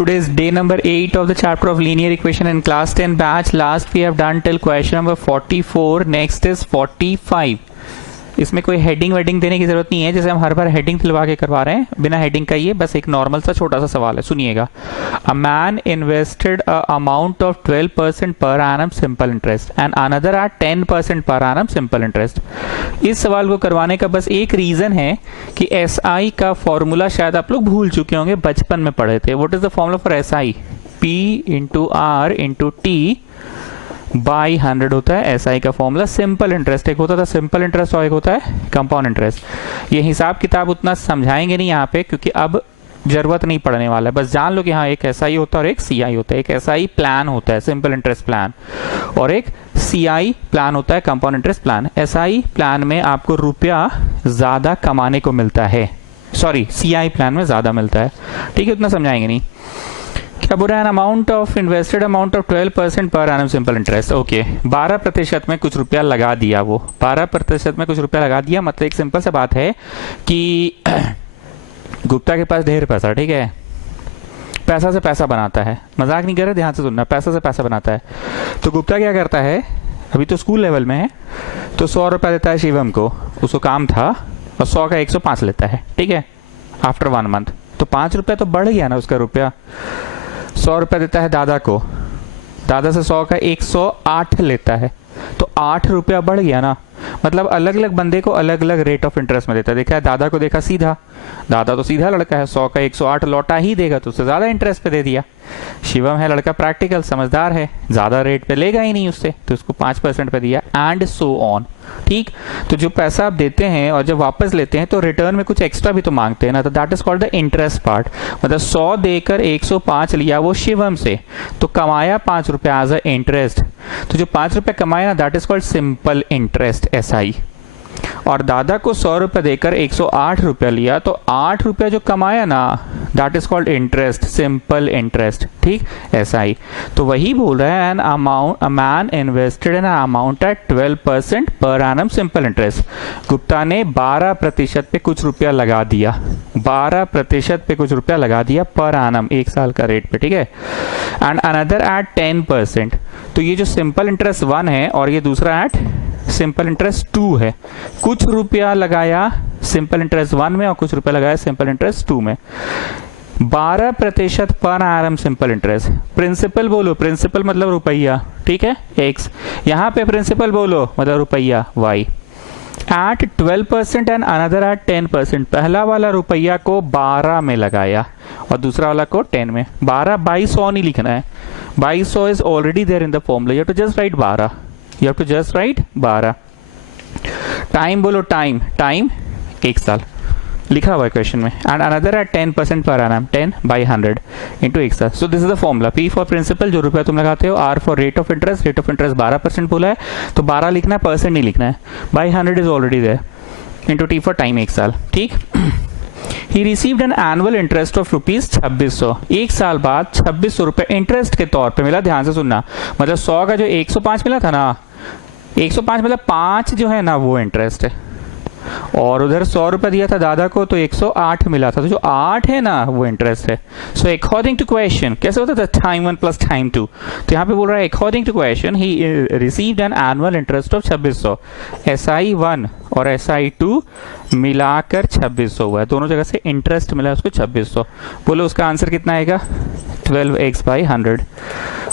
Today is day number 8 of the chapter of linear equation in class 10 batch. Last we have done till question number 44. Next is 45. इसमें कोई heading wedding देने की जरूरत नहीं है, जैसे हम हर बार हेडिंग दिलवा के करवा रहे हैं, बिना हेडिंग का ये बस एक नॉर्मल सा छोटा सा सवाल है. सुनिएगा. A man invested a amount of 12% per annum simple interest and another at 10% per annum simple interest. इस सवाल को करवाने का बस एक रीजन है कि एसआई का फॉर्मूला शायद आप लोग भूल चुके होंगे, बचपन में पढ़े थे. What is the formula for SI? P into R into T by 100 होता है एसआई का फॉर्मूला. सिंपल इंटरेस्ट एक होता था सिंपल इंटरेस्ट और एक होता है कंपाउंड इंटरेस्ट. ये हिसाब किताब उतना समझाएंगे नहीं यहाँ पे, क्योंकि अब जरूरत नहीं पड़ने वाला है. बस जान लो कि हाँ एक एसआई होता है और एक सीआई होता है. एक एसआई प्लान होता है सिंपल इंटरेस्ट प्लान, और एक सीआई प्लान होता है compound interest plan. SI plan में आपको रुपया ज्यादा कमाने को मिलता है, सॉरी सीआई प्लान में ज्यादा मिलता है. ठीक है, उतना समझाएंगे नहीं. क्या बोल रहा है? Amount of invested amount of 12% per annum simple interest. Okay, 12% में कुछ रुपया लगा दिया. वो 12% में कुछ रुपया लगा दिया मतलब एक सिंपल सा बात है कि गुप्ता के पास ढेर पैसा, ठीक है, पैसा से पैसा बनाता है. मजाक नहीं कर रहे, ध्यान से सुनना. पैसा से पैसा बनाता है. तो गुप्ता क्या करता है, अभी तो स्कूल लेवल में है, तो 100 रुपया देता है शिवम को, उसको काम था, और 100 का 105 लेता है. ठीक है, आफ्टर 1 मंथ तो 5 रुपया तो बढ़ गया ना उसका रुपया. 100 रुपया देता है दादा को, दादा से 100 का 108 लेता है, तो 8 रुपया बढ़ गया ना. मतलब अलग अलग बंदे को अलग अलग रेट ऑफ इंटरेस्ट में देता है. देखा है, दादा को देखा सीधा, दादा तो सीधा लड़का है, 100 का 108 लौटा ही देगा, तो उससे ज्यादा इंटरेस्ट पे दे दिया. शिवम है लड़का प्रैक्टिकल समझदार है, ज्यादा रेट पे लेगा ही नहीं उससे, तो उसको 5% पे दिया, एंड सो ऑन. ठीक, तो जो पैसा आप देते हैं और जब वापस लेते हैं तो रिटर्न में कुछ एक्स्ट्रा भी तो मांगते हैं ना, तो that is called the interest part. मतलब 100 देकर 105 लिया वो शिवम से, तो कमाया 5 रुपया एज अ इंटरेस्ट. तो जो 5 रुपया कमाया ना, that is called simple interest SI. और दादा को 100 रुपया देकर 108 रुपया लिया, तो 8 रुपया जो कमाया ना, that is called interest, simple interest. ठीक, एसआई. तो वही बोल रहा है, an amount a man invested in amount at 12% per annum simple interest. Gupta ने 12% पे कुछ रुपया लगा दिया, 12% पे कुछ रुपया लगा दिया पर एनम, 1 साल का रेट पे. ठीक है, एंड अनदर एट 10%. तो ये जो सिंपल इंटरेस्ट 1 है और ये दूसरा एट सिंपल इंटरेस्ट 2 है. कुछ रुपया लगाया सिंपल इंटरेस्ट 1 में और कुछ रुपया लगाया सिंपल इंटरेस्ट 2 में. 12% per annum simple interest. Principal बोलो, प्रिंसिपल मतलब रुपया, ठीक है, x. यहां पे प्रिंसिपल बोलो मतलब रुपया y. At 12% and another at 10%. पहला वाला रुपया को 12 में लगाया और दूसरा वाला को 10 में. 12 बाई 100 नहीं लिखना है, by 100 is already there in the formula, you have to just write 12. You have to just write 12. Time बोलो, टाइम, टाइम 1 साल लिखा हुआ है क्वेश्चन में. And another at 10% per annum, 10 by 100 into 1 साल. So this is the formula. P for principal, जो रुपया तुम लगाते हो, R for rate of interest, rate of interest 12% बोला है, तो 12 लिखना है, परसेंट नहीं लिखना है. By 100 is already there, into T for time 1 साल. ठीक. He received an annual interest of rupees 2600. 1 साल बाद 2600 रुपए इंटरेस्ट के तौर पे मिला. ध्यान से सुनना, मतलब 100 का जो 105 मिला था ना, 105 मतलब 5 जो है ना वो इंटरेस्ट है, और उधर 100 रुपया दिया था दादा को, तो 108 मिला था, तो जो 8 है ना वो इंटरेस्ट है. सो अकॉर्डिंग टू क्वेश्चन कैसे होता था, टाइम 1 प्लस टाइम 2. तो यहाँ पे बोल रहा है according to question he received an annual interest of 2600. SI 1 और SI 2 मिलाकर 2600 हुआ है, दोनों जगह से इंटरेस्ट मिला उसको 2600. बोलो उसका आंसर कितना आएगा, 12x बाई 100.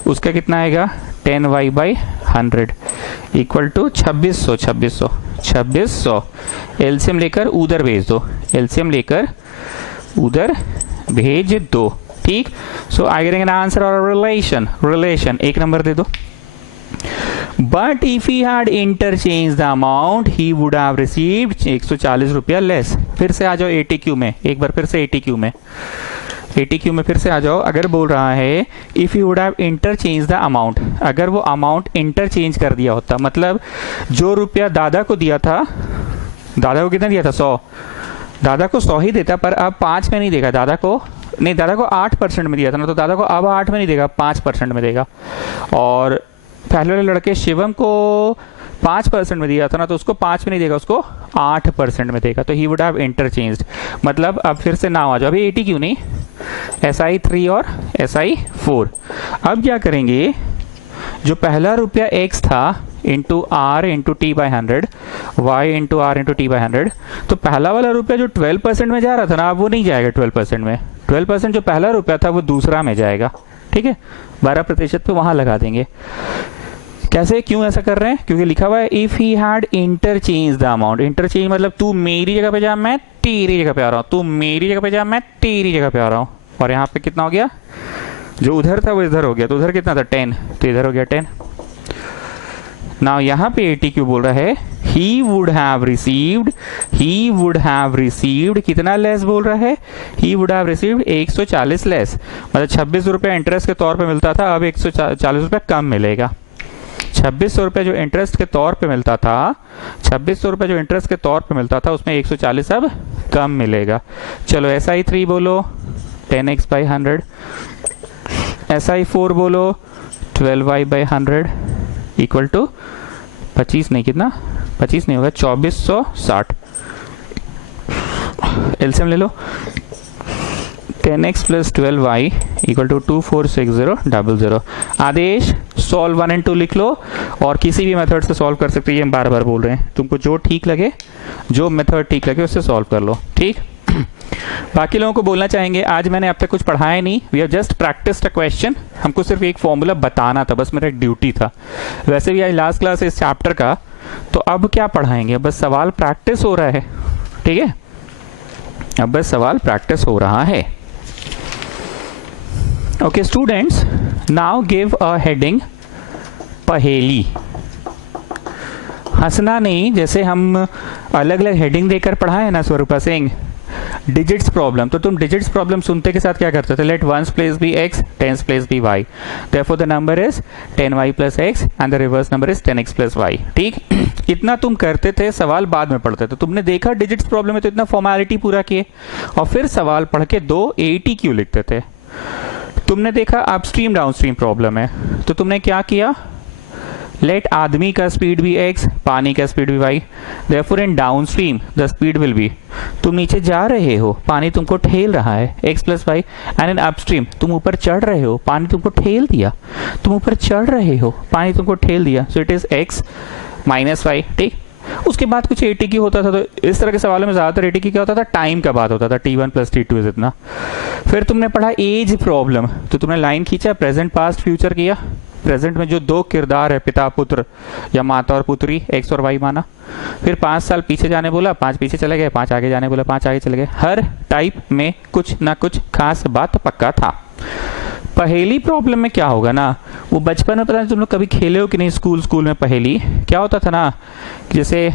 उसका कितना आएगा, 10y by 100 equal to 2600. LCM लेकर उधर भेज दो, एलसीएम लेकर उधर भेज दो. ठीक. सो आई गेटिंग एन आंसर और रिलेशन, रिलेशन 1 नंबर दे दो. But if he had interchange the amount he would have received 140 रुपया लेस. फिर से आ जाओ ATQ में, एक बार फिर से ATQ में फिर से आ जाओ. अगर बोल रहा है if you would have interchange the amount, अगर वो अमाउंट इंटरचेंज कर दिया होता, मतलब जो रुपया दादा को दिया था, दादा को कितना दिया था, 100, दादा को 100 ही देता, पर अब 5 में नहीं देगा दादा को, नहीं दादा को 8% में दिया था ना, तो दादा को अब 8 में नहीं देगा, 5% में देगा. और पहले वाले लड़के शिवम को 5% में दिया था ना, तो उसको 5 में नहीं देगा, उसको 8% में देगा, तो ही वुड हैव इंटरचेंज्ड। मतलब अब फिर से नाम आ जाओ, अभी 80 क्यों नहीं, SI3 और SI4। अब क्या करेंगे, जो पहला रुपया x था into R into T by 100, Y into R into T by 100, तो पहला वाला रुपया जो 12% में जा रहा था ना, अब वो नहीं जाएगा 12% में। 12% जो पहला रुपया था वो दूसरा में जाएगा, ठीक है, 12% पे वहां लगा देंगे। कैसे, क्यों ऐसा कर रहे हैं, क्योंकि लिखा हुआ है if he had interchange the amount. Interchange मतलब तू मेरी जगह पे जा, मैं तेरी जगह पे आ रहा हूँ, तू मेरी जगह पे जा, मैं तेरी जगह पे आ रहा हूँ। और यहाँ पे कितना हो गया, जो उधर था वो इधर हो गया, तो उधर कितना था 10, तो इधर हो गया 10। नाउ यहाँ पे 80 क्यों बोल रहा है, ही वुड हैव रिसीव्ड कितना लेस बोल रहा है, he would have received 140 less, मतलब 26 रुपया इंटरेस्ट के तौर पे मिलता था, अब 140 रुपया कम मिलेगा। 2600 रुपये जो इंटरेस्ट के तौर पे मिलता था, 2600 रुपये जो इंटरेस्ट के तौर पे मिलता था, उसमें 140 अब कम मिलेगा। चलो SI3 बोलो 10x बाई 100, SI4 बोलो 12y बाई 100 इक्वल टू 25 नहीं, कितना 25 नहीं होगा, 2460। एलसीएम ले लो, 10x plus 12y equal to 246000। Aadesh solve 1 and 2 लिख लो, और किसी भी मेथड से सॉल्व कर सकते हैं, ये हम बार बार बोल रहे हैं, तुमको जो ठीक लगे, जो मेथड ठीक लगे उससे सॉल्व कर लो, ठीक। बाकी लोगों को बोलना चाहेंगे, आज मैंने अब तक कुछ पढ़ाया नहीं, we have just practised a question, हमको सिर्फ एक फॉर्मूला बताना था, बस मेरा एक ड्यूटी था। वैसे भी आज लास्ट क्लास है इस चैप्टर का, तो अब क्या पढ़ाएंगे, बस सवाल प्रैक्टिस हो रहा है, ठीक है, अब बस सवाल प्रैक्टिस हो रहा है। Okay students, now give a heading पहेली। हंसना नहीं, जैसे हम अलग अलग हेडिंग देकर पढ़ाए ना स्वरूपा सिंह, डिजिट्स प्रॉब्लम, तो तुम डिजिट्स प्रॉब्लम सुनते के साथ क्या करते थे, let ones place be x, tens place be y, therefore the number is 10y plus x and the reverse number is 10x plus y, ठीक। इतना तुम करते थे, सवाल बाद में पढ़ते थे। तुमने देखा डिजिट्स प्रॉब्लम में तो इतना फॉर्मेलिटी पूरा किए, और फिर सवाल पढ़ के 2 AT क्यों लिखते थे। तुमने देखा अपस्ट्रीम डाउनस्ट्रीम प्रॉब्लम है, तो तुमने क्या किया, लेट आदमी का स्पीड भी x, पानी का स्पीड भी y, therefore in downstream the speed will be, तुम नीचे जा रहे हो, पानी तुमको ठेल रहा है, x plus y, and in upstream तुम ऊपर चढ़ रहे हो, पानी तुमको ठेल दिया, तुम ऊपर चढ़ रहे हो, पानी तुमको ठेल दिया, so it is x minus y, ठीक। उसके बाद कुछ AT की होता था, तो इस तरह के सवालों में ज्यादातर AT की क्या होता था, टाइम का बात होता था, T1 प्लस T2 इज इतना। फिर तुमने पढ़ा एज प्रॉब्लम, तो तुमने लाइन खींचा, प्रेजेंट पास्ट फ्यूचर किया, प्रेजेंट में जो 2 किरदार है, पिता पुत्र या माता और पुत्री, x और y माना। फिर 5 साल पीछे जाने बोला, 5 पीछे चले गए, 5 आगे जाने बोला, 5 आगे चले गए। हर टाइप में कुछ ना कुछ खास बात पक्का था। पहेली प्रॉब्लम में क्या होगा ना, वो बचपन में पता नहीं तुम लोग कभी खेले हो कि नहीं, स्कूल में पहेली क्या होता था ना, जैसे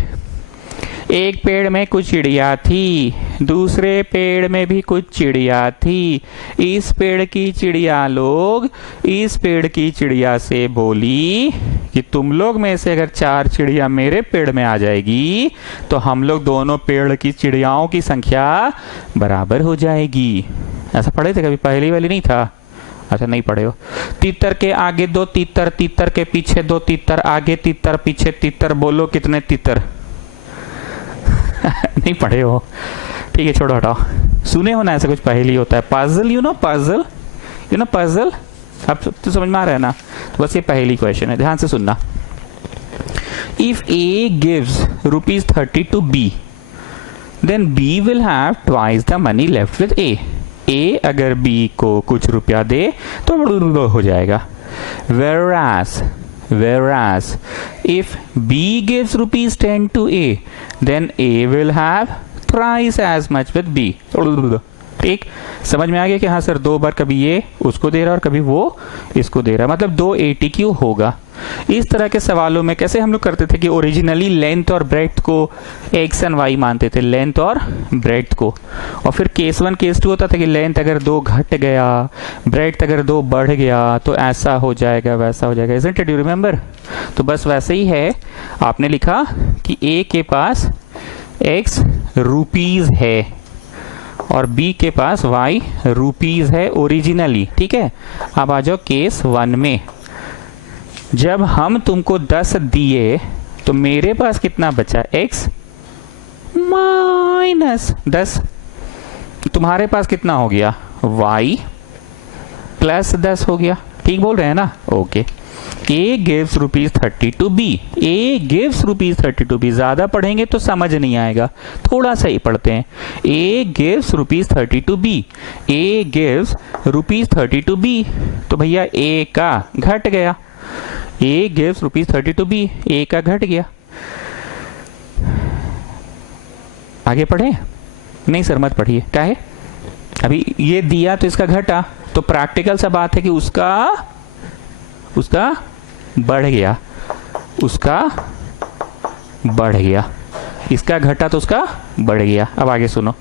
एक पेड़ में कुछ चिड़िया थी, दूसरे पेड़ में भी कुछ चिड़िया थी, इस पेड़ की चिड़िया लोग इस पेड़ की चिड़िया से बोली कि तुम लोग में से अगर 4 चिड़िया मेरे पेड़ में आ जाएगी तो हम लोग दोनों पेड़ की चिड़ियाओं की संख्या बराबर हो जाएगी। ऐसा पढ़े थे कभी, पहेली वाली नहीं था, अच्छा नहीं पढ़े हो। तीतर के आगे 2 तीतर, तीतर के पीछे 2 तीतर, आगे तीतर पीछे तीतर, बोलो कितने तीतर। नहीं पढ़े हो, ठीक है छोड़ो हटाओ। सुने हो ना ऐसा कुछ पहेली होता है, पजल, यू नो पजल, अब तो समझ में आ रहा है ना, तो बस ये पहेली क्वेश्चन है, ध्यान से सुनना। If A gives ₹30 to B, then B will have twice the money left with A. A अगर B को कुछ रुपया दे तो हो जाएगा। Whereas if B gives ₹10 to A, then A will have thrice as much with B. ठीक, समझ में आ गया कि हाँ सर 2 बार कभी ये उसको दे रहा है और कभी वो इसको दे रहा है, मतलब 2 ATQ होगा। इस तरह के सवालों में कैसे हम लोग करते थे कि ओरिजिनली लेंथ और ब्रेड्थ को x एंड y मानते थे, लेंथ और ब्रेड्थ को, और फिर केस 1 केस 2 होता था कि लेंथ अगर 2 घट गया, ब्रेड्थ अगर 2 बढ़ गया तो ऐसा हो जाएगा, वैसा हो जाएगा। Isn't it, you remember? तो बस वैसे ही है, आपने लिखा कि A के पास x रुपीज है और B के पास y रुपीज है ओरिजिनली, ठीक है। अब आ जाओ केस 1 में, जब हम तुमको 10 दिए तो मेरे पास कितना बचा, x माइनस 10। तुम्हारे पास कितना हो गया, y प्लस 10 हो गया। ठीक बोल रहे हैं ना? Okay. A gives ₹30 to B। A gives ₹30 to B। ज्यादा पढ़ेंगे तो समझ नहीं आएगा, थोड़ा सा ही पढ़ते हैं। A gives ₹30 to B। A gives ₹30 to B। तो भैया A का घट गया। A gives ₹30 to B। A का घट गया। आगे पढ़े? नहीं सर मत पढ़िए। क्या है? अभी ये दिया तो इसका घटा, तो प्रैक्टिकल सा बात है कि उसका बढ़ गया, उसका बढ़ गया। इसका घटा तो उसका बढ़ गया। अब आगे सुनो।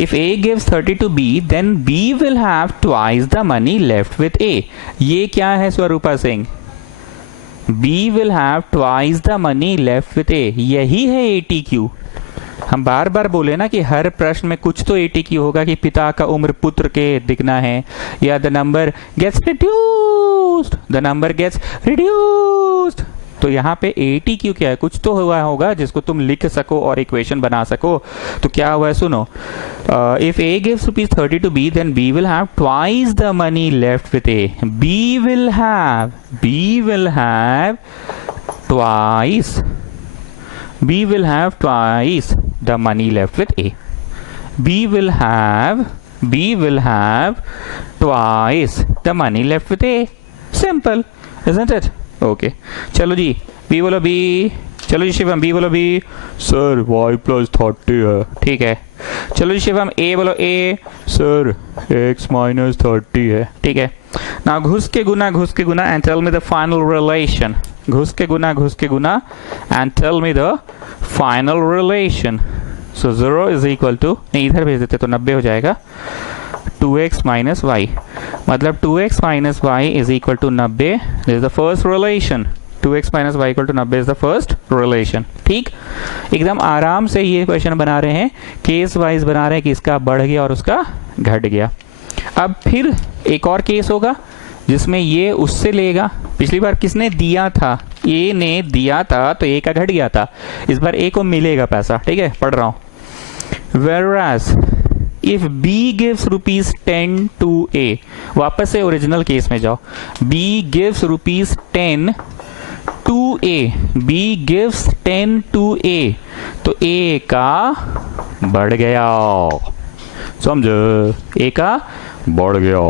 If A gives 30 to B, then B will have twice the money left with A। ये क्या है स्वरूपा Singh? B will have twice the money left with A। यही है ATQ। हम बार बार बोले ना कि हर प्रश्न में कुछ तो ATQ होगा कि पिता का उम्र पुत्र के दिखना है, या the number gets reduced, the number gets reduced. तो यहाँ पे ATQ क्या है, कुछ तो हुआ होगा जिसको तुम लिख सको और इक्वेशन बना सको। तो क्या हुआ है सुनो। If A gives ₹30 to B, then B will have twice the money left with A। B will have twice the money left with A। B will have twice the money left with A। Simple, isn't it? Okay। चलो जी B बोलो B। चलो जी Shivam B बोलो B। Sir y + 30 है। ठीक है। चलो जी Shivam A बोलो A। Sir x - 30 है। ठीक है। ना घुस के गुना and tell me the final relation। घुस के गुना and tell me the final relation। so 0 is equal to, नहीं इधर भेज देते तो 90 हो जाएगा, 2x - y। मतलब 2x - y is equal to 90। this is the first relation। 2x - y equal to 90 is the first relation। ठीक, एकदम आराम से ये क्वेश्चन बना रहे हैं, केस वाइज बना रहे हैं कि इसका बढ़ गया और उसका घट गया। अब फिर एक और केस होगा जिसमें ये उससे लेगा। पिछली बार किसने दिया था, A ने दिया था तो A का घट गया था, इस बार A को मिलेगा पैसा। ठीक है, पढ़ रहा हूं। Whereas if B gives ₹10 to A, वापस से ओरिजिनल केस में जाओ। B gives ₹10 to A। B gives 10 to A, तो A का बढ़ गया। समझो, A का बढ़ गया।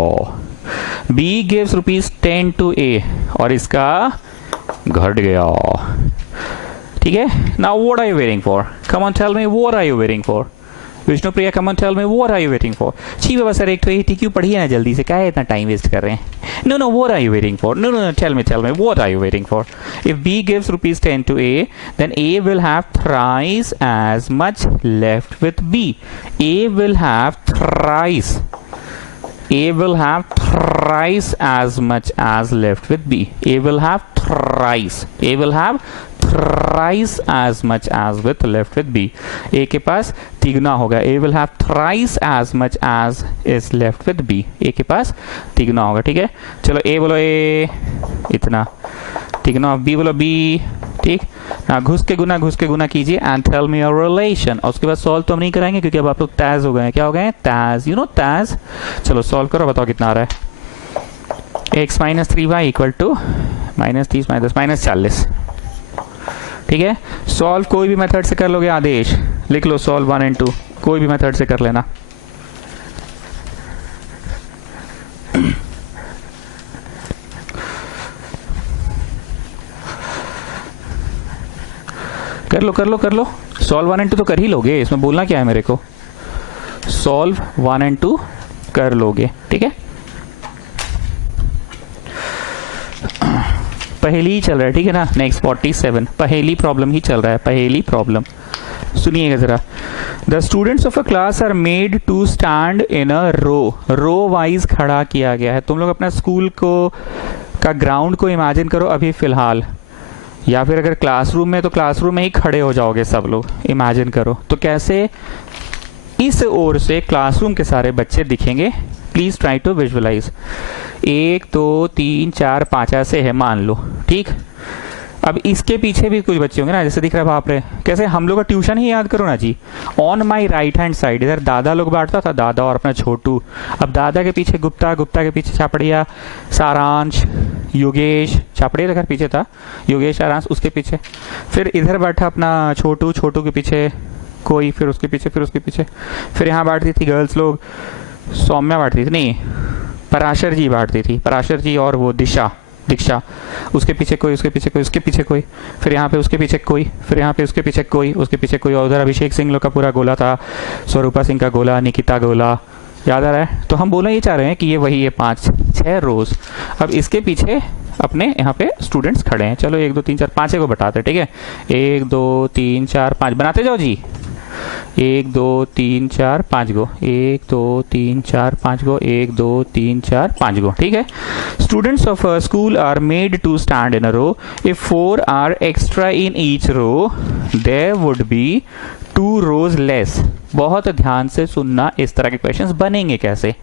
B gives ₹10 to A और इसका घट गया। ठीक है। Now what are you waiting for? Come on, tell me what are you waiting for? Vishnu Priya, come on, tell me what are you waiting for? छी बाबा सर एक तो ATQ पढ़िए ना जल्दी से, क्या है इतना टाइम वेस्ट कर रहे हैं? No, what are you waiting for? No, tell me what are you waiting for? If B gives ₹10 to A, then A will have thrice as much left with B। A will have thrice as much as left with B। A will have thrice as much as with left with B। A के पास तिगुना होगा। A will have thrice as much as is left with B। A के पास तिगुना होगा। ठीक है, चलो A बोलो A, इतना तिगुना। B बोलो B। ठीक ना, घुस के गुना कीजिए and tell me a relation. और उसके बाद सॉल्व तो हम नहीं कराएंगे क्योंकि अब आप लोग तैज हो गए हैं। क्या हो गए हैं? तैज। यू नो तैज। चलो सॉल्व करो, बताओ कितना आ रहा है। x - 3y equal to -30 - 40। ठीक है, सॉल्व कोई भी मेथड से कर लोगे। आदेश लिख लो, सॉल्व 1 and 2 कोई भी मेथड से कर लेना। कर लो। सॉल्व 1 and 2 तो कर ही लोगे, इसमें बोलना क्या है मेरे को। सॉल्व 1 and 2 कर लोगे। ठीक है, पहेली ही चल रहा है। ठीक है ना, नेक्स्ट 47 पहेली प्रॉब्लम ही चल रहा है। पहेली प्रॉब्लम सुनिएगा जरा। The students of a class are made to stand in a row wise खड़ा किया गया है। तुम लोग अपना स्कूल को का ग्राउंड को इमेजिन करो अभी फिलहाल, या फिर अगर क्लासरूम में तो क्लासरूम में ही खड़े हो जाओगे सब लोग। इमेजिन करो तो कैसे इस ओर से क्लासरूम के सारे बच्चे दिखेंगे। Please try to visualise. 1 2 3 4 5 ऐसे है मान लो। ठीक, अब इसके पीछे भी कुछ बच्चे होंगे ना, जैसे दिख रहा है बाप रे, कैसे हम लोग का ट्यूशन ही याद करो ना जी। On my right hand side इधर दादा लोग बांटता था, दादा और अपना छोटू। अब दादा के पीछे गुप्ता, गुप्ता के पीछे छापड़िया, सारांश, योगेश, छापड़िया घर पीछे था, योगेश सारांश उसके पीछे। फिर इधर बैठा अपना छोटू, छोटू के पीछे कोई, फिर उसके पीछे, फिर उसके पीछे। फिर यहाँ बांटती थी गर्ल्स लोग, सौम्या बांटती थी, नहीं पराशर जी बांटती थी, पराशर जी और वो दीक्षा, उसके पीछे कोई, उसके पीछे कोई, उसके पीछे कोई, फिर यहाँ पे उसके पीछे कोई, फिर यहाँ पे उसके पीछे कोई, उसके पीछे कोई, और उधर अभिषेक सिंह लोग का पूरा गोला था, स्वरूपा सिंह का गोला, निकिता गोला, याद आ रहा है। तो हम बोलना ये चाह रहे हैं कि ये वही है 5-6 रोज। अब इसके पीछे अपने यहाँ पे स्टूडेंट्स खड़े हैं। चलो 1 2 3 4 5 को बताते, ठीक है। 1 2 3 4 5 बनाते जाओ जी। 1 2 3 4 5 गो, 1 2 3 4 5 गो, 1 2 3 4 5 गो, ठीक है। Students of a school are made to stand in a row. If 4 are extra in each row there would be 2 rows less. बहुत ध्यान से सुनना, इस तरह के क्वेश्चंस बनेंगे कैसे।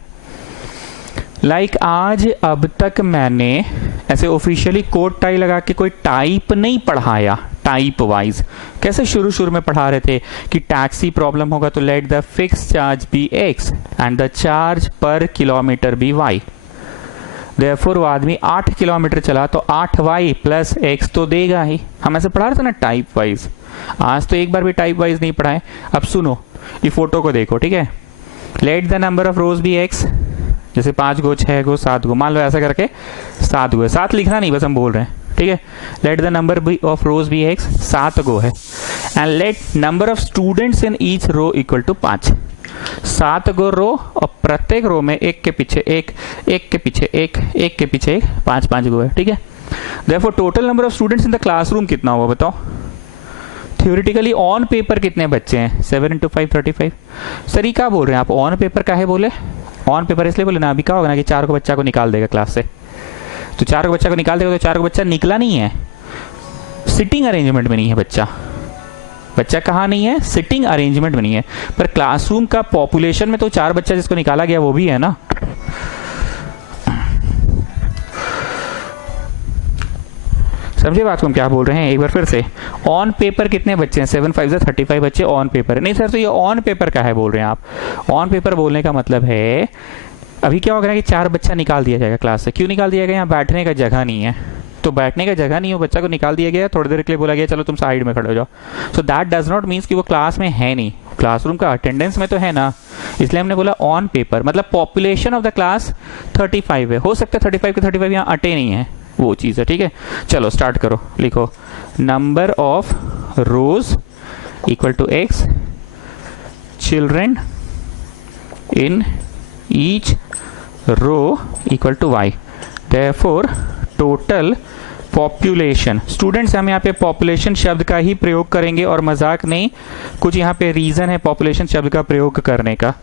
आज अब तक मैंने ऐसे ऑफिशियली कोट टाई लगा के कोई टाइप नहीं पढ़ाया, टाइप वाइज। कैसे शुरू शुरू में पढ़ा रहे थे कि टैक्सी प्रॉब्लम होगा तो let the fix charge be X and the charge per kilometre be Y. Therefore वो आदमी 8 किलोमीटर चला तो 8y प्लस x तो देगा ही। हम ऐसे पढ़ा रहे थे ना टाइप वाइज। आज तो एक बार भी टाइप वाइज नहीं पढ़ाए। अब सुनो, ये फोटो को देखो, ठीक है। Let the number of rows be x, जैसे 5 गो, 6 गो, 7 गो, मान लो ऐसा करके 7 गो है। 7 लिखना नहीं, बस हम बोल रहे हैं, ठीक है। Let the number of rows be x, 7 गो है। And let number of students in each row equal to 5। 7 गो रो और प्रत्येक रो में एक के पीछे एक, एक के पीछे एक, एक के पीछे एक, 5-5 गो है, ठीक है। Therefore total number of students in the classroom कितना होगा बताओ। थ्योरेटिकली ऑन पेपर कितने बच्चे हैं? 7 × 5 35। सर ये क्या बोल रहे हैं आप, ऑन पेपर काहे बोले? ऑन पेपर इसलिए बोले ना, अभी क्या होगा ना कि 4 को बच्चा को निकाल देगा क्लास से, तो 4 को बच्चा को निकाल देगा तो 4 को बच्चा निकला नहीं है, सिटिंग अरेंजमेंट में नहीं है बच्चा। बच्चा कहाँ नहीं है? सिटिंग अरेंजमेंट में नहीं है। पर क्लासरूम का पॉपुलेशन में तो 4 बच्चा जिसको निकाला गया वो भी है ना। समझे बात को हम क्या बोल रहे हैं? एक बार फिर से, ऑन पेपर कितने बच्चे हैं? 7 5 35 बच्चे ऑन पेपर। नहीं सर, तो ये ऑन पेपर का है बोल रहे हैं आप। ऑन पेपर बोलने का मतलब है अभी क्या होगा कि 4 बच्चा निकाल दिया जाएगा क्लास से। क्यों निकाल दिया गया? यहाँ बैठने का जगह नहीं है, तो बैठने का जगह नहीं हो, बच्चा को निकाल दिया गया, थोड़ी देर के लिए बोला गया चलो तुम साइड में खड़े हो जाओ। So that does not means कि वो क्लास में है नहीं, क्लासरूम का अटेंडेंस में तो है ना, इसलिए हमने बोला ऑन पेपर। मतलब पॉपुलेशन ऑफ द क्लास 35 है, हो सकता है 35 के 35 यहाँ अटे नहीं है, वो चीज़ है, ठीक है। चलो स्टार्ट करो, लिखो number of rows equal to X, children in each row equal to Y. Therefore total population, students हम यहाँ पे पॉपुलेशन शब्द का ही प्रयोग करेंगे और मजाक नहीं, कुछ यहाँ पे रीजन है पॉपुलेशन शब्द का प्रयोग करने का।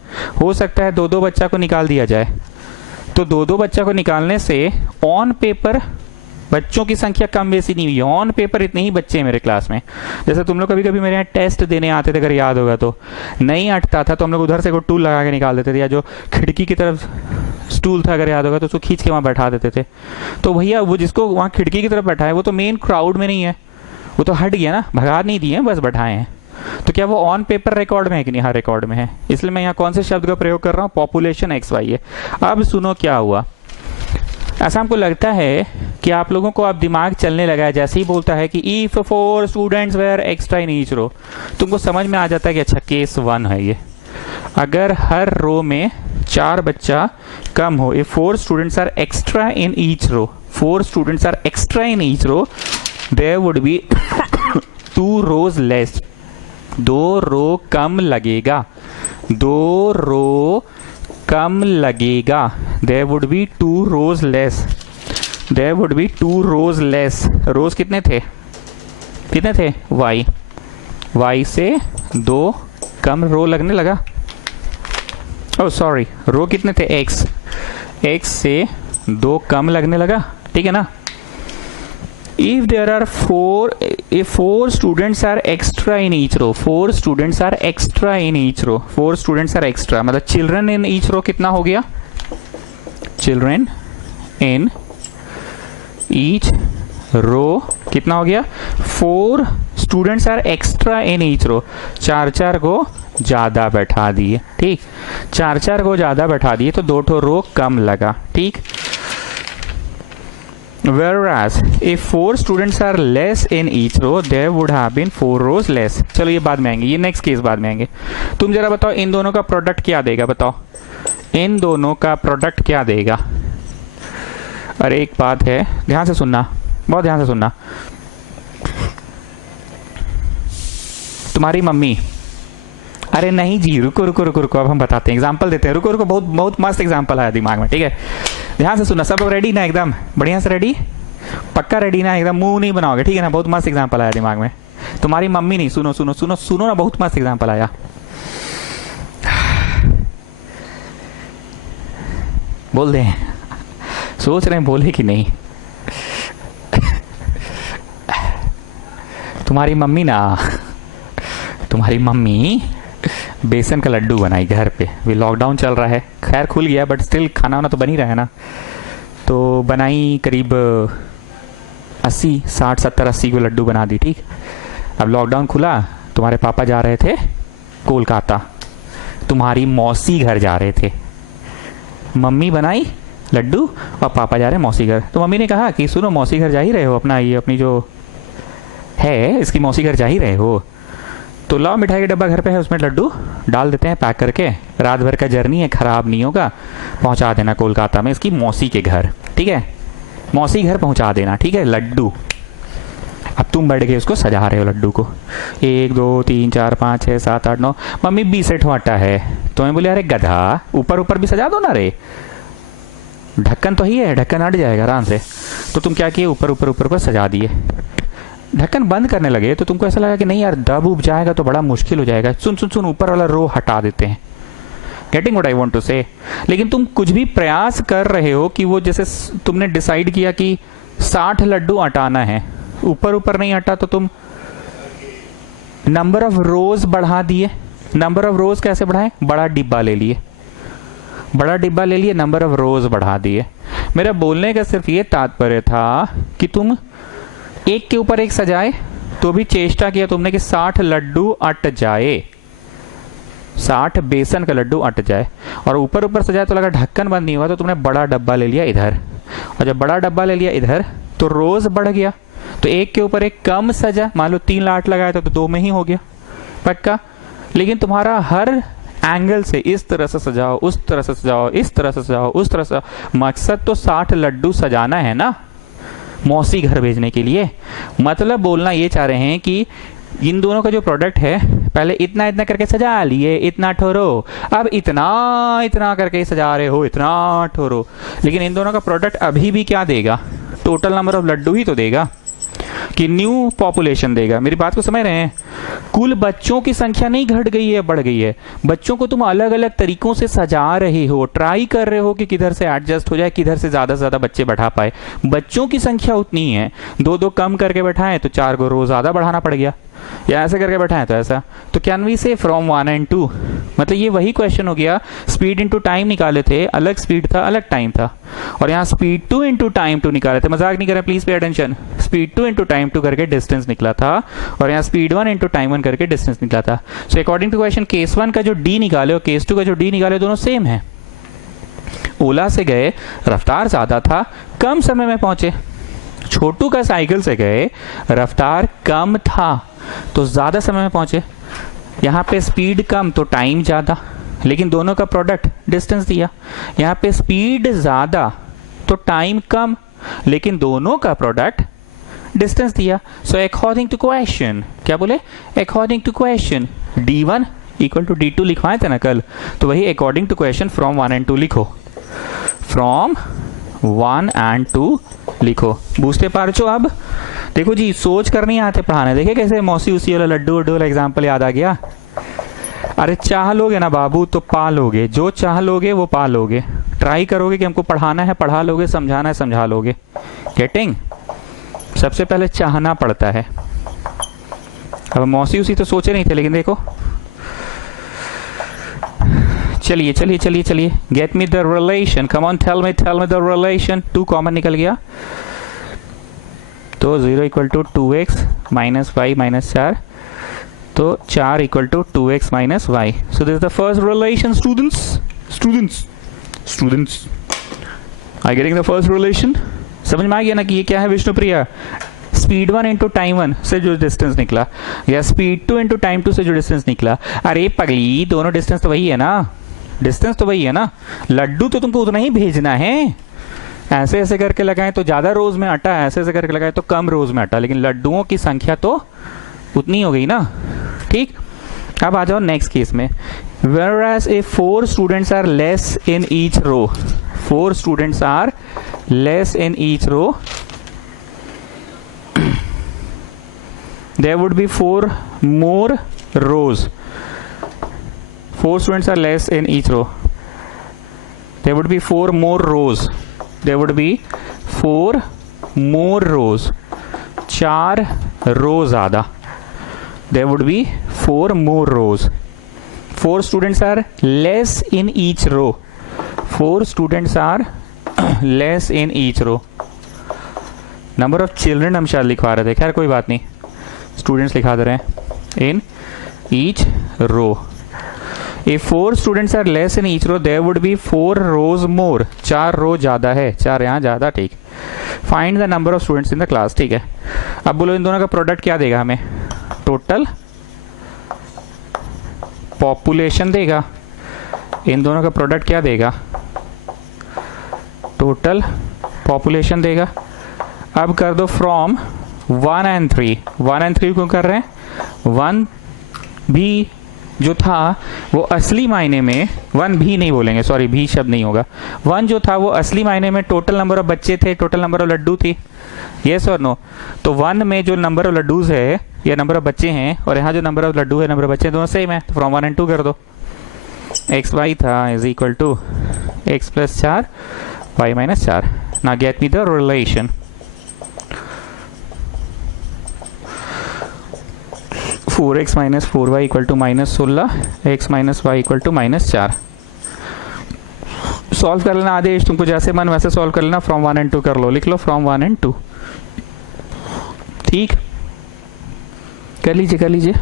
हो सकता है 2-2 बच्चा को निकाल दिया जाए, तो 2-2 बच्चा को निकालने से ऑन पेपर बच्चों की संख्या कम बेसी नहीं हुई है। ऑन पेपर इतने ही बच्चे हैं मेरे क्लास में। जैसे तुम लोग कभी कभी मेरे यहाँ टेस्ट देने आते थे, अगर याद होगा तो, नहीं अटता था तो हम लोग उधर से कोई टूल लगा के निकाल देते थे, या जो खिड़की की तरफ स्टूल था अगर याद होगा तो उसको खींच के वहाँ बैठा देते थे। तो भैया वो जिसको वहाँ खिड़की की तरफ बैठा है वो तो मेन क्राउड में नहीं है, वो तो हट गया ना, भगा नहीं दिए, बस बैठाए हैं। तो क्या वो ऑन पेपर रिकॉर्ड में है कि नहीं? हर रिकॉर्ड में है। इसलिए मैं यहाँ कौन से शब्द का प्रयोग कर रहा हूँ? पॉपुलेशन XY है। अब सुनो क्या हुआ। ऐसा हमको लगता है कि आप लोगों को अब दिमाग चलने लगा है, जैसे ही बोलता है कि if 4 students were extra in each row, तुमको समझ में आ जाता है कि अच्छा केस 1 है ये। अगर हर रो में 4 बच्चा कम हो, if 4 students are extra in each row, 4 students are extra in each row, there would be 2 rows less, 2 row कम लगेगा, 2 रो कम लगेगा। There would be 2 rows less, there would be 2 rows less. Rows कितने थे? कितने थे? y से 2 कम रो लगने लगा। ओह सॉरी, रो कितने थे? x से 2 कम लगने लगा, ठीक है ना। If there are 4, if 4 students are extra in each row, 4 students are extra in each row, 4 students are extra, मतलब children in each row कितना हो गया? Children in each रो कितना हो गया, 4 students are extra in each row, 4 को ज्यादा बैठा दिए, ठीक, 4 को ज्यादा बैठा दिए तो 2 रो कम लगा, ठीक। Whereas if 4 students are less in each row, there would have been 4 rows less. चलो ये बाद में आएंगे, ये नेक्स्ट केस बाद में आएंगे। तुम जरा बताओ इन दोनों का प्रोडक्ट क्या देगा, बताओ इन दोनों का प्रोडक्ट क्या देगा। अरे एक बात है, ध्यान से सुनना, बहुत ध्यान से सुनना। तुम्हारी मम्मी, अरे नहीं जी, रुको रुको रुको रुको, अब हम बताते हैं, एग्जाम्पल देते हैं, रुको रुको, बहुत बहुत मस्त एग्जाम्पल आया दिमाग में, ठीक है, ध्यान से सुनना। सब लोग रेडी ना, एकदम बढ़िया से रेडी, पक्का रेडी ना, एकदम मुंह नहीं बनाओगे, ठीक है ना। बहुत मस्त एग्जाम्पल आया दिमाग में, तुम्हारी मम्मी नहीं, सुनो सुनो सुनो सुनो ना, बहुत मस्त एग्जाम्पल आया। बोल दे, सोच रहे हैं बोले कि नहीं। तुम्हारी मम्मी ना, तुम्हारी मम्मी बेसन का लड्डू बनाई घर पे, भी लॉकडाउन चल रहा है, खैर खुल गया बट स्टिल खाना वाना तो बन ही रहा है ना। तो बनाई करीब 80 60 70 80 को लड्डू बना दी, ठीक। अब लॉकडाउन खुला, तुम्हारे पापा जा रहे थे कोलकाता, तुम्हारी मौसी घर जा रहे थे, मम्मी बनाई लड्डू और पापा जा रहे हैं मौसी घर। तो मम्मी ने कहा कि सुनो, मौसी घर जा ही रहे हो, अपना ये अपनी जो है इसकी मौसी घर जा ही रहे हो, तो लाओ मिठाई का डब्बा घर पे है, उसमें लड्डू डाल देते हैं पैक करके, रात भर का जर्नी है, खराब नहीं होगा, पहुंचा देना कोलकाता में इसकी मौसी के घर, ठीक है, मौसी घर पहुंचा देना, ठीक है, लड्डू। अब तुम बैठ के उसको सजा रहे हो लड्डू को, 1 2 3 4 5 6 7 8 9, मम्मी 20 ठवाटा है, तो मैं बोले अरे गधा, ऊपर ऊपर भी सजा दो ना रे, ढक्कन तो ही है, ढक्कन हट जाएगा आराम से। तो तुम क्या किए, ऊपर ऊपर ऊपर ऊपर सजा दिए। ढक्कन बंद करने लगे तो तुमको ऐसा लगा कि नहीं यार, दब उब जाएगा तो बड़ा मुश्किल हो जाएगा, सुन सुन सुन, ऊपर वाला रो हटा देते हैं। Getting what I want to say. लेकिन तुम कुछ भी प्रयास कर रहे हो कि वो, जैसे तुमने डिसाइड किया कि 60 लड्डू हटाना है, ऊपर ऊपर नहीं हटा तो तुम नंबर ऑफ रोज बढ़ा दिए। नंबर ऑफ रोज कैसे बढ़ाए, बड़ा डिब्बा ले लिए, बड़ा डिब्बा ले लिए, नंबर ऑफ रोज बढ़ा दिए। मेरा बोलने का सिर्फ ये तात्पर्य था कि तुम एक के ऊपर एक सजाए तो भी चेष्टा किया तुमने कि 60 लड्डू अट जाए, 60 बेसन का लड्डू अट जाए, और ऊपर ऊपर सजाए तो लगा ढक्कन बंद नहीं हुआ, तो तुमने बड़ा डब्बा ले लिया इधर, और जब बड़ा डब्बा ले लिया इधर तो रोज बढ़ गया, तो एक के ऊपर एक कम सजा, मान लो 3 लाट लगाया था तो 2 में ही हो गया पक्का। लेकिन तुम्हारा हर एंगल से इस तरह से सजाओ, उस तरह से सजाओ, इस तरह से सजाओ, उस तरह से, मकसद तो 60 लड्डू सजाना है ना मौसी घर भेजने के लिए। मतलब बोलना ये चाह रहे हैं कि इन दोनों का जो प्रोडक्ट है, पहले इतना इतना करके सजा लिए, इतना ठोरो, अब इतना इतना करके सजा रहे हो, इतना ठोरो, लेकिन इन दोनों का प्रोडक्ट अभी भी क्या देगा, टोटल नंबर ऑफ लड्डू ही तो देगा, कि न्यू पॉपुलेशन देगा। मेरी बात को समझ रहे हैं, कुल बच्चों की संख्या नहीं घट गई है, बढ़ गई है। बच्चों को तुम अलग अलग तरीकों से सजा रहे हो, ट्राई कर रहे हो कि किधर से एडजस्ट हो जाए, किधर से ज्यादा से ज्यादा बच्चे बैठा पाए। बच्चों की संख्या उतनी है, 2 कम करके बैठाएं तो 4 को रोज ज्यादा बढ़ाना पड़ गया, या ऐसे करके बैठाएं तो ऐसा। तो कैन वी से फ्रॉम 1 and 2, मतलब ये वही क्वेश्चन हो गया, स्पीड इंटू टाइम निकाले थे, अलग स्पीड था अलग टाइम था, और यहाँ स्पीड 2 इंटू टाइम 2 निकाले थे, मजाक नहीं कर रहे, please pay attention, speed 2 into time 2 करके डिस्टेंस निकला था, और यहाँ स्पीड 1 इंटू टाइम 1 करके डिस्टेंस निकला था। So according to question, case 1 का जो डी निकाले और केस 2 का जो डी निकाले, दोनों सेम है। ओला से गए, रफ्तार ज्यादा था, कम समय में पहुंचे। छोटू का साइकिल से गए, रफ्तार कम था तो ज्यादा समय में पहुंचे। यहाँ पे स्पीड कम तो टाइम ज्यादा, लेकिन दोनों का प्रोडक्ट डिस्टेंस दिया। यहाँ पे स्पीड ज्यादा तो टाइम कम, लेकिन दोनों का प्रोडक्ट डिस्टेंस दिया। सो अकॉर्डिंग टू क्वेश्चन, क्या बोले, according to question d1 equal to d2 लिखवाए थे ना कल, तो वही according to question from 1 and 2 लिखो, फ्रॉम 1 and 2 लिखो। बूझते पारचो। अब देखो जी, सोच कर नहीं आते पढ़ाने, देखे कैसे मौसी उसी वाला लड्डू वड्डू वाला एग्जाम्पल याद आ गया। अरे चाह लोगे ना बाबू तो पा लोगे, जो चाह लोगे वो पा लोगे। ट्राई करोगे कि हमको पढ़ाना है पढ़ा लोगे, समझाना है समझा लोगे। गेटिंग, सबसे पहले चाहना पड़ता है। अब मौसी उसी तो सोचे नहीं थे, लेकिन देखो, चलिए चलिए चलिए चलिए, get me the relation, come on tell me the relation. 2 common निकल गया तो 0 equal to 2x minus Y minus 4, तो 4 equal to 2x minus Y. So this is the first relation students. I getting the first relation? समझ में आ गया ना कि ये क्या है विष्णुप्रिया? स्पीड 1 इंटू टाइम 1 से जो डिस्टेंस निकला या स्पीड 2 इंटू टाइम 2 से जो डिस्टेंस निकला. अरे पगली, दोनों डिस्टेंस तो वही है ना, डिस्टेंस तो वही है ना. लड्डू तो तुमको उतना ही भेजना है. ऐसे ऐसे करके लगाए तो ज्यादा रोज में आटा, ऐसे ऐसे करके लगाए तो कम रोज में आटा, लेकिन लड्डुओं की संख्या तो उतनी हो गई ना. ठीक, अब आ जाओ नेक्स्ट केस में. whereas if 4 students are less in each row, 4 students are less in each row, there would be 4 more rows. 4 students are less in each row, there would be 4 more rows. There would be 4 more rows. 4 rows ज़्यादा. There would be 4 more rows. 4 students are less in each row. 4 students are less in each row. Number of children हम शायद लिखवा रहे थे, खैर कोई बात नहीं, स्टूडेंट्स लिखा दे रहे हैं. In each row. If 4 students are less in each row, there would be 4 rows more. 4 रो ज्यादा है, 4 यहाँ ज्यादा. ठीक. Find the number of students in the class. ठीक है, अब बोलो इन दोनों का प्रोडक्ट क्या देगा हमें? टोटल पॉपुलेशन देगा. इन दोनों का प्रोडक्ट क्या देगा? टोटल पॉपुलेशन देगा. अब कर दो फ्रॉम 1 and 3. 1 and 3 क्यों कर रहे हैं? 1 भी जो था वो असली मायने में, 1 भी नहीं बोलेंगे, सॉरी भी शब्द नहीं होगा. 1 जो था वो असली मायने में टोटल नंबर ऑफ बच्चे थे, टोटल नंबर ऑफ लड्डू थी. यस और नो? तो 1 में जो नंबर ऑफ लड्डूज है या नंबर ऑफ बच्चे हैं, और यहाँ जो नंबर ऑफ लड्डू है नंबर ऑफ बच्चे दोनों सेम है, तो फ्रॉम 1 and 2 कर दो. एक्स वाई था is equal to X plus 4 Y minus 4. ना get me the relation. 4x minus 4y equal to minus 16, x minus Y equal to minus 4. Solve कर लेना आदेश, तुमको जैसे मन वैसे सॉल्व कर लेना. फ्रॉम 1 and 2 कर लो, लिख लो फ्रॉम 1 and 2. ठीक, कर लीजिए कर लीजिए.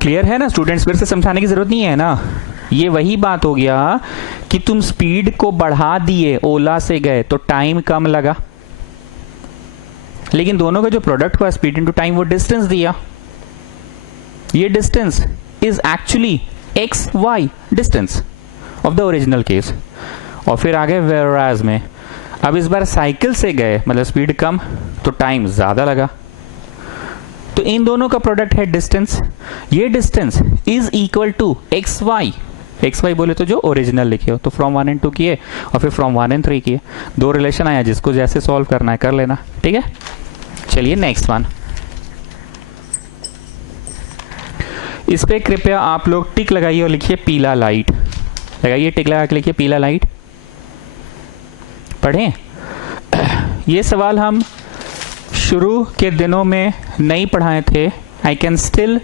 क्लियर है ना स्टूडेंट्स? फिर से समझाने की जरूरत नहीं है ना. ये वही बात हो गया कि तुम स्पीड को बढ़ा दिए, ओला से गए तो टाइम कम लगा, लेकिन दोनों का जो प्रोडक्ट हुआ स्पीड इनटू टाइम वो डिस्टेंस दिया. ये distance is actually X Y distance of the original case. और फिर आ गए whereas में. अब इस बार साइकिल से गए, मतलब स्पीड कम तो टाइम ज्यादा लगा. तो इन दोनों का प्रोडक्ट है डिस्टेंस. ये distance is equal to X Y. X Y बोले तो जो ओरिजिनल लिखे हो, तो फ्रॉम 1 and 2 किए और फिर फ्रॉम 1 and 3 किए. 2 रिलेशन आया, जिसको जैसे सॉल्व करना है कर लेना. ठीक है, चलिए नेक्स्ट वन. इस पे कृपया आप लोग टिक लगाइए और लिखिए पीला लाइट. लगाइए टिक लगा के लिखिए पीला लाइट. पढ़ें. ये सवाल हम शुरू के दिनों में नहीं पढ़ाए थे. I can still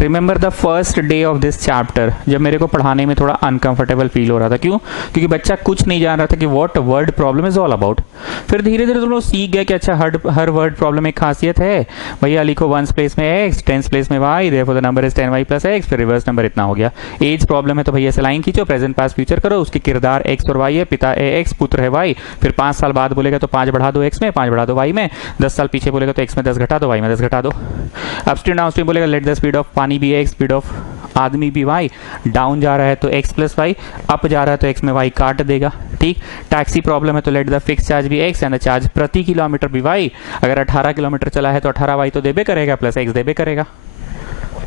remember the first day of this chapter, जब मेरे को पढ़ाने में थोड़ा अनकंफर्टेबल फील हो रहा था. क्यों? क्योंकि बच्चा कुछ नहीं जान रहा था कि what word problem is all about. फिर धीरे धीरे तुम लोग सीख गए कि अच्छा हर वर्ड प्रॉब्लम एक खासियत है. भैया लिखो 1s प्लेस में x, 10s प्लेस में y, therefore the number is 10y plus x. फिर रिवर्स नंबर इतना हो गया. एज प्रॉब्लम है तो भैया से लाइन खींचो, प्रेजेंट पास्ट फ्यूचर करो, उसके किरदार x और y है, पिता है x, पुत्र है y. फिर 5 साल बाद बोलेगा तो 5 बढ़ा दो x में, 5 बढ़ा दो y में. 10 साल पीछे बोलेगा तो x में 10 घटा दो, y में 10 घटा दो. अपस्ट्रीम डाउनस्ट्रीम बोलेगा लेट द स्पीड ऑफ पानी भी x, स्पीड ऑफ आदमी भी y. डाउन जा रहा है तो x प्लस वाई, अप जा रहा है तो x में y काट देगा. ठीक. टैक्सी प्रॉब्लम है तो लेट द फिक्स चार्ज भी x एंड द चार्ज प्रति किलोमीटर भी y. अगर 18 किलोमीटर चला है तो 18y तो देबे करेगा प्लस x देबे करेगा.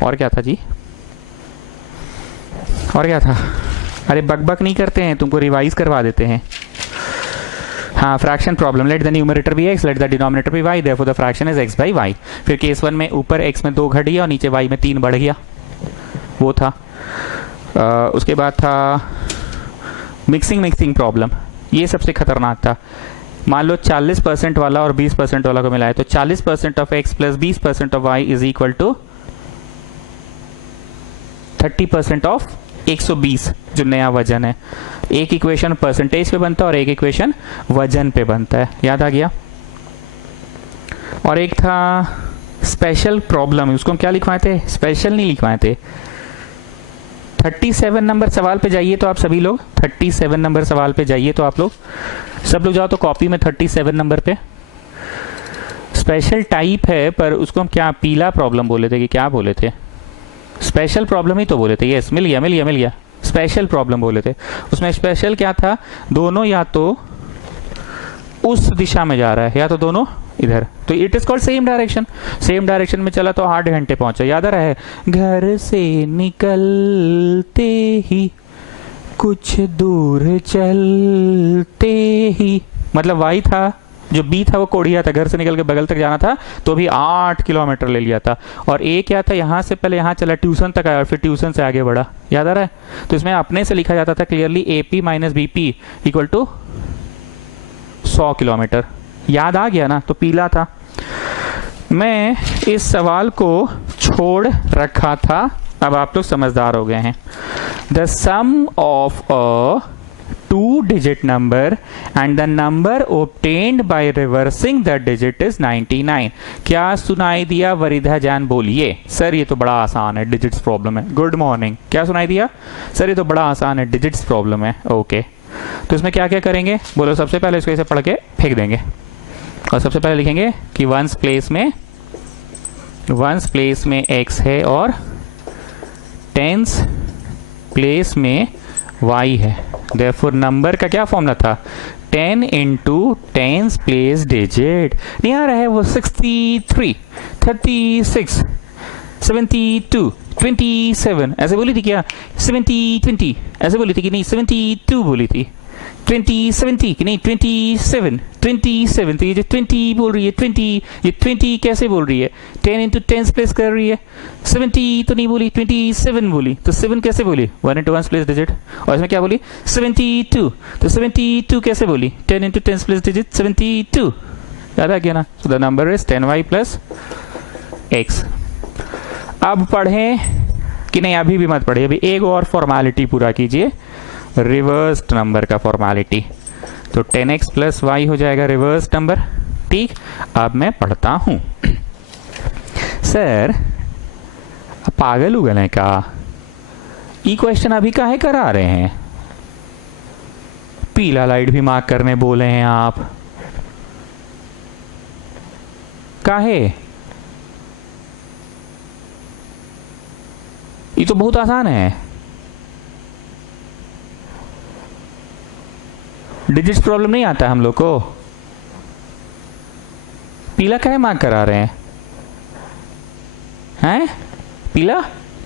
और क्या था जी? और क्या था? अरे बक नहीं करते हैं, तुमको रिवाइज करवा देते हैं. हाँ, fraction problem. Let the numerator भी x, लेट द डिनोमिनेटर भी y, therefore the fraction is x by y. फिर केस 1 में ऊपर x में 2 घट गया और नीचे y में 3 बढ़ गया, वो था. उसके बाद था मिक्सिंग प्रॉब्लम. ये सबसे खतरनाक था. मान लो 40% वाला और 20% वाला को मिलाए तो 40% of x plus 20% of y is equal to 30% of 120 जो नया वजन है। एक इक्वेशन परसेंटेज पे बनता है और एक इक्वेशन वजन पे बनता है, याद आ गया। और एक था स्पेशल प्रॉब्लम, उसको हम क्या लिखवाए थे, स्पेशल नहीं लिखवाए थे। 37 नंबर सवाल पे जाइए तो आप सभी लोग 37 नंबर सवाल पे जाइए तो आप लोग सब लोग जाओ तो कॉपी में 37 नंबर पे स्पेशल टाइप है, पर उसको हम क्या पीला प्रॉब्लम बोले थे कि क्या बोले थे, स्पेशल प्रॉब्लम ही तो बोले थे। यस, मिल गया, स्पेशल प्रॉब्लम बोले थे। उसमें स्पेशल क्या था, दोनों या तो उस दिशा में जा रहा है या तो दोनों इधर, तो it is called same direction. Same direction में चला तो 8 घंटे पहुंचा, याद आ रहा है। घर से निकलते ही कुछ दूर चलते ही, मतलब वाई था, जो बी था वो कोढ़िया था, घर से निकल के बगल तक जाना था तो भी 8 किलोमीटर ले लिया था। और ए क्या था, यहां से पहले यहां चला, ट्यूशन तक आया और फिर ट्यूशन से आगे बढ़ा, याद आ रहा है। तो इसमें अपने से लिखा जाता था clearly AP minus BP equal to 100 kilometre, याद आ गया ना। तो पीला था। मैं इस सवाल को छोड़ रखा था, अब आप लोग समझदार हो गए हैं। The sum of a 2-digit number and the number obtained by reversing the digit is 99। क्या सुनाई दिया वरिधा जान, बोलिए। सर ये तो बड़ा आसान है, डिजिट्स प्रॉब्लम है। गुड मॉर्निंग, क्या सुनाई दिया। सर ये तो बड़ा आसान है, डिजिट्स प्रॉब्लम है। ओके, तो इसमें क्या क्या करेंगे बोलो। सबसे पहले इसको ऐसे पढ़ के फेंक देंगे और सबसे पहले लिखेंगे कि वंस प्लेस में x है और टेंस प्लेस में y है। देयरफॉर नंबर का क्या फॉर्मूला था, 10 इंटू टेंस प्लेस डिजिट। नहीं आ रहा है वो 63, 36, 72, 27 ऐसे बोली थी क्या, 70, 20 ऐसे बोली थी कि नहीं, 72 बोली थी, 20, 70 कि नहीं, 27, 27। तो ये जो 20 बोल रही है 20, ये 20 कैसे बोल रही है, 10 इंटू टेंस प्लेस कर रही है। 70 तो नहीं बोली, 27 बोली, तो 7 कैसे बोली, 1 इंटू वन प्लेस डिजिट। और इसमें क्या बोली 72, तो 72 कैसे बोली, 10 इंटू टेंस प्लेस डिजिट 72, याद आ गया ना। So the number is 10y plus x। अब पढ़ें कि नहीं, अभी भी मत पढ़िए, अभी एक और फॉर्मेलिटी पूरा कीजिए, रिवर्स्ड नंबर का फॉर्मेलिटी। तो 10x प्लस y हो जाएगा रिवर्स्ड नंबर। ठीक, अब मैं पढ़ता हूं। सर पागल उगल है का, ई क्वेश्चन अभी काहे करा रहे हैं, पीला लाइट भी मार्क करने बोले हैं आप, काहे, ये तो बहुत आसान है। डिजिट्स प्रॉब्लम नहीं आता हम लोग को, पीला काहे मार्क करा रहे हैं पीला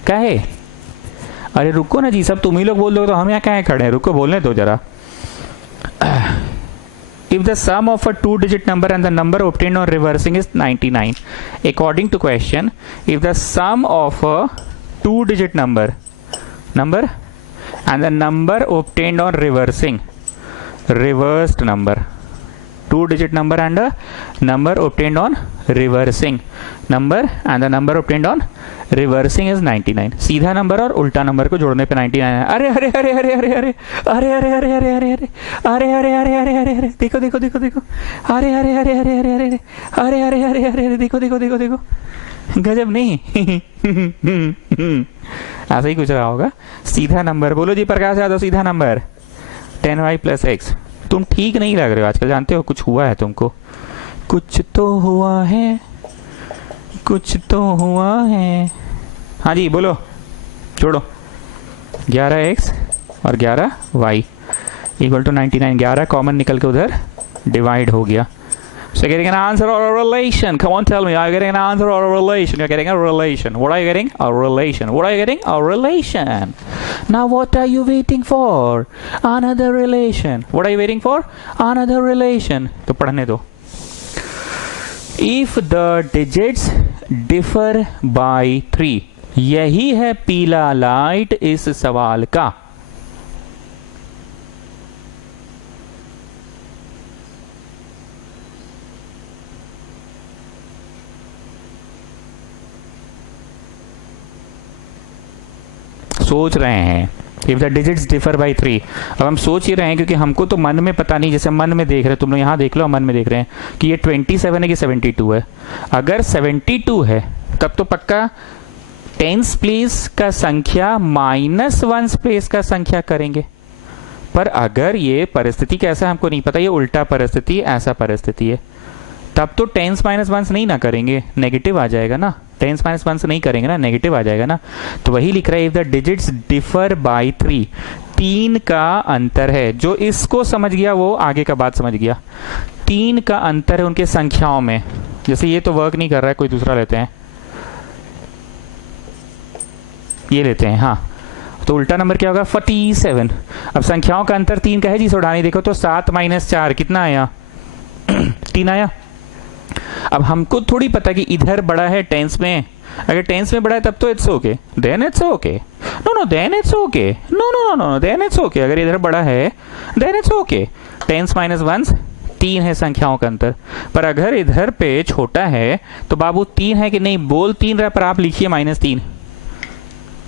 काहे। अरे रुको ना जी, सब तुम ही लोग बोल दो तो हम यहाँ काहे खड़े हैं, रुको बोलने दो जरा। If the sum of a 2-digit number and the number obtained on reversing is 99, according to question, if the sum of a 2-digit number and the number obtained on reversing, reversed number, 2-digit number and a number obtained on reversing number and the number obtained on reversing is 99। सीधा number और उल्टा number को जोड़ने पे 99 है। अरे अरे अरे अरे अरे अरे अरे अरे अरे अरे अरे अरे अरे अरे अरे अरे अरे अरे देखो देखो देखो देखो, अरे अरे अरे अरे अरे अरे अरे अरे अरे अरे अरे देखो देखो देखो देखो, गजब नहीं। ऐसा ही कुछ रहा होगा। सीधा नंबर बोलो जी, प्रकाश यादव, सीधा नंबर 10y प्लस x। तुम ठीक नहीं लग रहे हो आजकल, जानते हो कुछ हुआ है तुमको, कुछ तो हुआ है, कुछ तो हुआ है। हाँ जी बोलो, छोड़ो। 11x और 11y इक्वल टू 99, 11 कॉमन निकल के उधर डिवाइड हो गया। So getting an answer or a relation. Come on, tell me. Are you getting an answer or a relation? You're getting a relation. What are you getting? A relation. What are you getting? A relation. Now what are you waiting for? Another relation. What are you waiting for? Another relation. तो पढ़ने दो. If the digits differ by 3, यही है पीला light इस सवाल का। सोच रहे हैं if the digits differ by 3। अब हम सोच ही रहे हैं क्योंकि हमको तो मन में पता नहीं, जैसे मन में देख रहे हैं, तुम लोग यहाँ देख लो, मन में देख रहे हैं कि ये 27 है कि 72 है। अगर 72 है तब तो पक्का टेंस प्लेस का संख्या माइनस वंस प्लेस का संख्या करेंगे। पर अगर ये परिस्थिति कैसा हमको नहीं पता, ये उल्टा परिस्थिति, ऐसा परिस्थिति है, तब तो टेंस माइनस वंस नहीं ना करेंगे, नेगेटिव आ जाएगा ना। टेंस माइनस वंस नहीं करेंगे ना, नेगेटिव आ जाएगा ना। तो वही लिख रहा है if the digits differ by 3, 3 का अंतर है। जो इसको समझ गया वो आगे का बात समझ गया। 3 का अंतर है उनके संख्याओं में। जैसे ये तो वर्क नहीं कर रहा है, कोई दूसरा लेते हैं, ये लेते हैं, हाँ, तो उल्टा नंबर क्या होगा 47। अब संख्याओं का अंतर 3 का है जी, सोडानी देखो तो 7 माइनस 4 कितना आया 3 आया। अब हमको थोड़ी पता कि इधर बड़ा है टेंस में, अगर टेंस में बड़ा है तब तो it's okay, then it's okay, no then it's okay, no then it's okay. अगर इधर बड़ा है then it's okay. Tens minus ones 3 है संख्याओं का अंतर। पर अगर इधर पे छोटा है तो बाबू 3 है कि नहीं, बोल 3 रहा पर आप लिखिए -3,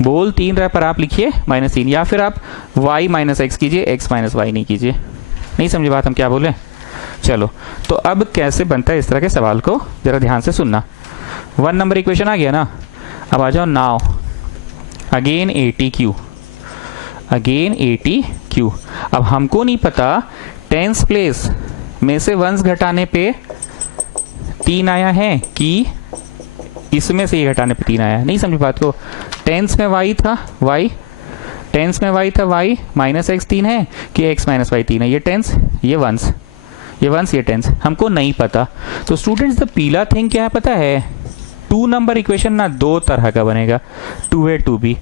बोल 3 रहा पर आप लिखिए -3, या फिर आप y माइनस एक्स कीजिए, x माइनस वाई नहीं कीजिए। नहीं समझे बात हम क्या बोले? चलो, तो अब कैसे बनता है इस तरह के सवाल को जरा ध्यान से सुनना। 1 नंबर इक्वेशन आ गया ना। अब आ जाओ now again 80Q, again 80Q। अब हमको नहीं पता टेंस प्लेस में से वंस घटाने पे 3 आया है कि इसमें से ये घटाने पे 3 आया है। नहीं समझी बात को? टेंस में y था y, टेंस में y था y माइनस एक्स 3 है कि x माइनस वाई 3 है। ये टेंस, ये वंस, ये वंस, ये टेंस, हमको नहीं पता। तो स्टूडेंट्स द पीला थिंग क्या है पता है? 2 नंबर इक्वेशन ना 2 तरह का बनेगा, 2a 2b।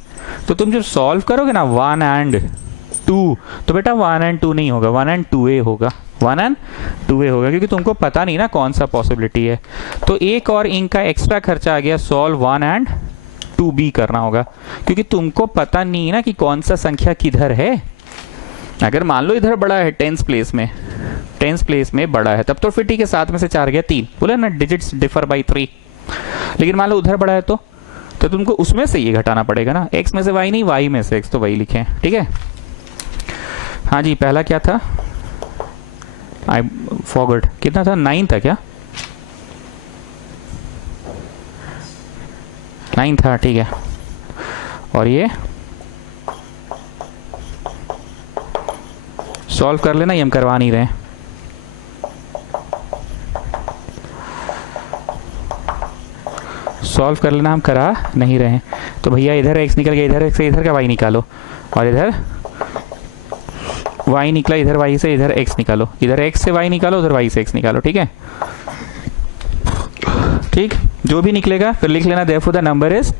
तो तुम जब सॉल्व करोगे ना 1 and 2, तो बेटा 1 and 2 नहीं होगा, 1 and 2a होगा, 1 and 2a होगा, क्योंकि तुमको पता नहीं ना कौन सा पॉसिबिलिटी है। तो एक और इनका एक्स्ट्रा खर्चा आ गया, सॉल्व 1 and 2b करना होगा, क्योंकि तुमको पता नहीं ना कि कौन सा संख्या किधर है। अगर मान लो इधर बड़ा है टेंस प्लेस में, टेंस प्लेस में बड़ा है, तब तो फिर ठीक है, 7 में से 4 गया 3, बोले ना डिजिट्स डिफर बाई 3। लेकिन मान लो उधर बड़ा है तो तुमको उसमें से ये घटाना पड़ेगा ना, x में से y नहीं, y में से x, तो वही लिखें, ठीक है। हाँ जी, पहला क्या था? आई फॉरगॉट, कितना था? 9 था क्या? 9 था, ठीक है। और ये सॉल्व कर लेना, ये हम करवा नहीं रहे। सॉल्व कर लेना, हम करा नहीं रहे। तो भैया इधर x निकल गया, इधर x से इधर का y निकालो, और इधर y निकला, इधर y से इधर x निकालो, इधर x से y निकालो, उधर y से x निकालो, ठीक है। ठीक, जो भी निकलेगा फिर लिख लेना therefore the number is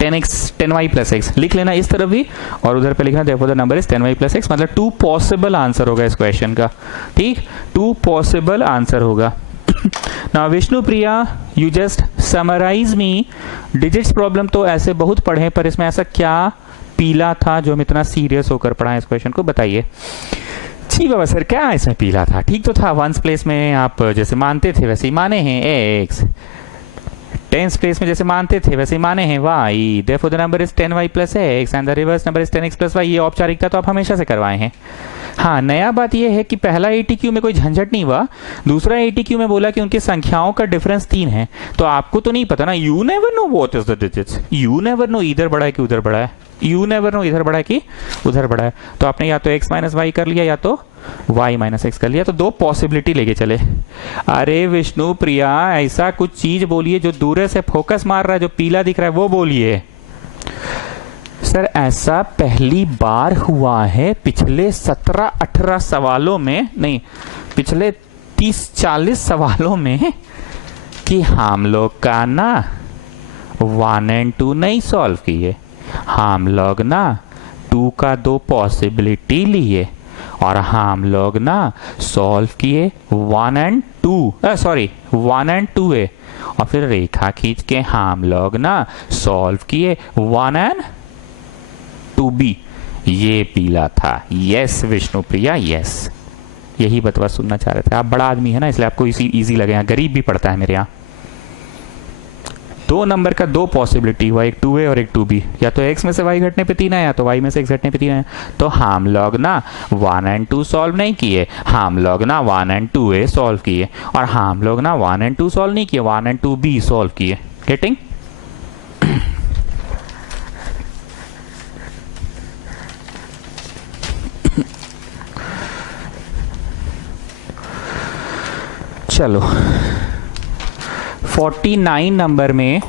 10y plus x, लिख लेना इस तरफ भी, और उधर पे लिखना therefore the number is 10y plus x। मतलब 2 पॉसिबल आंसर होगा इस क्वेश्चन का, ठीक, 2 पॉसिबल आंसर होगा। Now Vishnu Priya, you just summarise me, digits problem तो ऐसे बहुत पढ़े, पर इसमें ऐसा क्या पीला था जो हम इतना सीरियस होकर पढ़ा इस क्वेश्चन को, बताइए। जी बाबा सर, क्या इसमें पीला था? ठीक तो था, वंस प्लेस में आप जैसे मानते थे वैसे ही माने हैं x, टेंस प्लेस में जैसे मानते थे वैसे ही माने हैं y, therefore the number is 10y plus x and the reverse number is 10x plus y। ये औपचारिकता तो आप हमेशा से करवाए हैं। हाँ, नया बात यह है कि पहला 80Q में कोई झंझट नहीं हुआ, दूसरा 80Q में बोला कि उनकी संख्याओं का डिफरेंस 3 है। तो आपको तो नहीं पता ना, you never know what is the digits, you never know इधर बड़ा है कि उधर बड़ा है, यू नेवर नो इधर बड़ा है कि उधर बड़ा है। तो आपने या तो x माइनस वाई कर लिया या तो y माइनस एक्स कर लिया, तो 2 पॉसिबिलिटी लेके चले। अरे विष्णु प्रिया, ऐसा कुछ चीज बोलिए जो दूर से फोकस मार रहा है, जो पीला दिख रहा है वो बोलिए। सर ऐसा पहली बार हुआ है पिछले 17-18 सवालों में, नहीं पिछले 30-40 सवालों में, कि हम लोग का ना 1 and 2 नहीं सॉल्व किए, हम लोग ना 2 का 2 पॉसिबिलिटी लिए, और हम लोग ना सॉल्व किए 1 and 2, सॉरी 1 and 2a, और फिर रेखा खींच के हम लोग ना सॉल्व किए 1 and 2b। ये पीला था। यस विष्णु प्रिया, यस, यही बतवा सुनना चाह रहे थे। आप बड़ा आदमी है ना, इसलिए आपको इसी इजी लगे। यहाँ गरीब भी पढ़ता है मेरे यहाँ, दो नंबर का दो पॉसिबिलिटी हुआ, एक 2a और एक 2b, या तो x में से y घटने पे 3 है या तो y में से x घटने पे 3 है। तो हम लोग ना 1 एंड 2 सॉल्व नहीं किए, हम लोग ना 1 एंड 2a सॉल्व किए, और हम लोग ना 1 एंड 2 सॉल्व नहीं किए, 1 एंड 2b सॉल्व किए। गेटिंग? चलो 49 नंबर में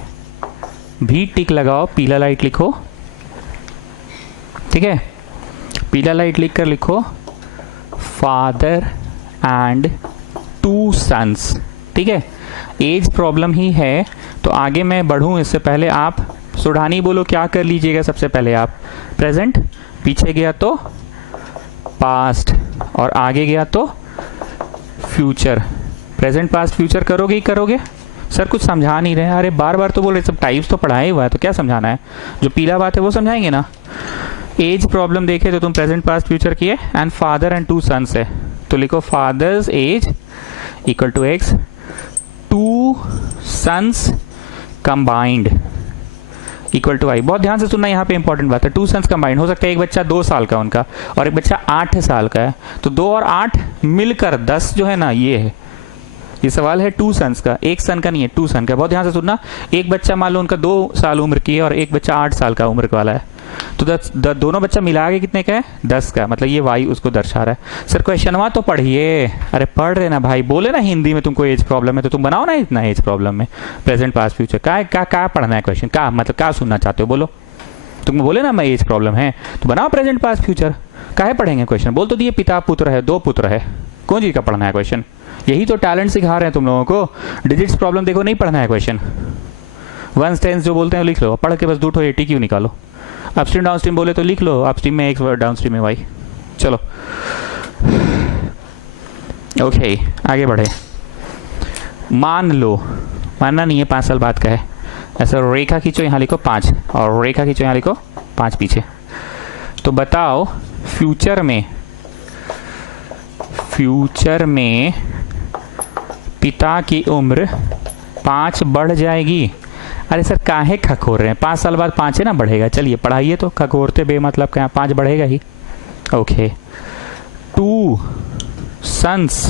भी टिक लगाओ, पीला लाइट लिखो, ठीक है। पीला लाइट लिख कर लिखो फादर एंड 2 सन्स, ठीक है। एज प्रॉब्लम ही है, तो आगे मैं बढ़ूं इससे पहले आप सुढ़ानी बोलो क्या कर लीजिएगा। सबसे पहले आप प्रेजेंट, पीछे गया तो पास्ट, और आगे गया तो फ्यूचर। प्रेजेंट पास्ट फ्यूचर करोगे ही करोगे। सर कुछ समझा नहीं रहे, अरे बार बार तो बोल रहे, सब टाइप्स तो पढ़ाया हुआ है, तो क्या समझाना है। जो पीला बात है वो समझाएंगे ना। एज प्रॉब्लम देखे तो तुम प्रेजेंट पास्ट फ्यूचर किए, एंड फादर एंड 2 सन्स है, तो लिखो father's age equal to X, 2 sons combined equal to Y. बहुत ध्यान से सुनना, यहाँ पे इंपॉर्टेंट बात है। 2 सन्स कंबाइंड हो सकता है एक बच्चा 2 साल का उनका और एक बच्चा 8 साल का है, तो 2 और 8 मिलकर 10 जो है ना, ये है। ये सवाल है 2 सन्स का, एक सन का नहीं है, 2 सन का। बहुत ध्यान से सुनना, एक बच्चा मान लो उनका 2 साल उम्र की है और एक बच्चा 8 साल का उम्र वाला है, तो दोनों बच्चा मिला के कितने का है, 10 का, मतलब ये वाई उसको दर्शा रहा है। सर क्वेश्चनवा तो पढ़िए, अरे पढ़ रहे ना भाई, बोले ना हिंदी में तुमको एज प्रॉब्लम है तो तुम बनाओ ना इतना एज प्रॉब्लम में प्रेजेंट पास्ट फ्यूचर। क्या पढ़ना है क्वेश्चन, क्या मतलब क्या सुनना चाहते हो, बोलो। तुम बोले ना मैं एज प्रॉब्लम है तो बनाओ प्रेजेंट पास्ट फ्यूचर। काहे पढ़ेंगे क्वेश्चन, बोल तो दिए पिता पुत्र है, 2 पुत्र है, कौन चीज का पढ़ना है क्वेश्चन। यही तो टैलेंट सिखा रहे हैं तुम लोगों को। डिजिट्स प्रॉब्लम देखो, नहीं पढ़ना है क्वेश्चन। वंस टेंस जो बोलते हैं लिख लो, पढ़ के बस 2 80 क्यों निकालो। अपस्ट्रीम डाउनस्ट्रीम बोले तो लिख लो, अपस्ट्रीम में x डाउनस्ट्रीम में y। चलो ओके आगे बढ़े। मान लो, मानना नहीं है, 5 साल बाद का है। ऐसा रेखा खींचो, यहाँ लिखो 5, और रेखा खींचो, यहाँ लिखो 5 पीछे। तो बताओ फ्यूचर में पिता की उम्र 5 बढ़ जाएगी। अरे सर काहे खखोर रहे हैं, 5 साल बाद 5 है ना, बढ़ेगा। चलिए पढ़ाइए, तो खखोरते बेमतलब का 5 बढ़ेगा ही। ओके 2 सन्स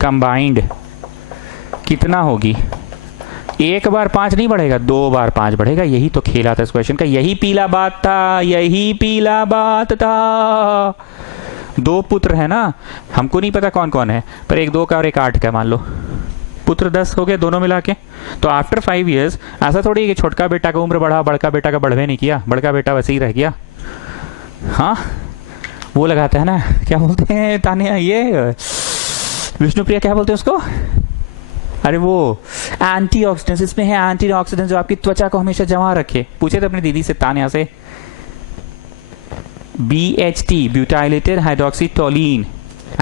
कंबाइंड कितना होगी। एक बार 5 नहीं बढ़ेगा, 2 बार 5 बढ़ेगा। यही तो खेला था इस क्वेश्चन का, यही पीला बात था, यही पीला बात था। 2 पुत्र है ना, हमको नहीं पता कौन कौन है, पर एक 2 का और एक 8 का मान लो, पुत्र 10 हो गए दोनों मिला के। तो आफ्टर 5 इयर्स ऐसा थोड़ी है कि छोटका बेटा का उम्र बढ़ा, बड़का बेटा का बढ़वे नहीं किया, बड़का बेटा वैसे ही रह गया। हाँ वो लगाता है ना, क्या बोलते हैं तानिया, ये विष्णुप्रिया क्या बोलते हैं उसको, अरे वो एंटीऑक्सीडेंट्स, इसमें है एंटीऑक्सीडेंट्स जो आपकी त्वचा को हमेशा जमा रखे। पूछे थे अपनी दीदी से तानिया से, BHT butylated hydroxytoluene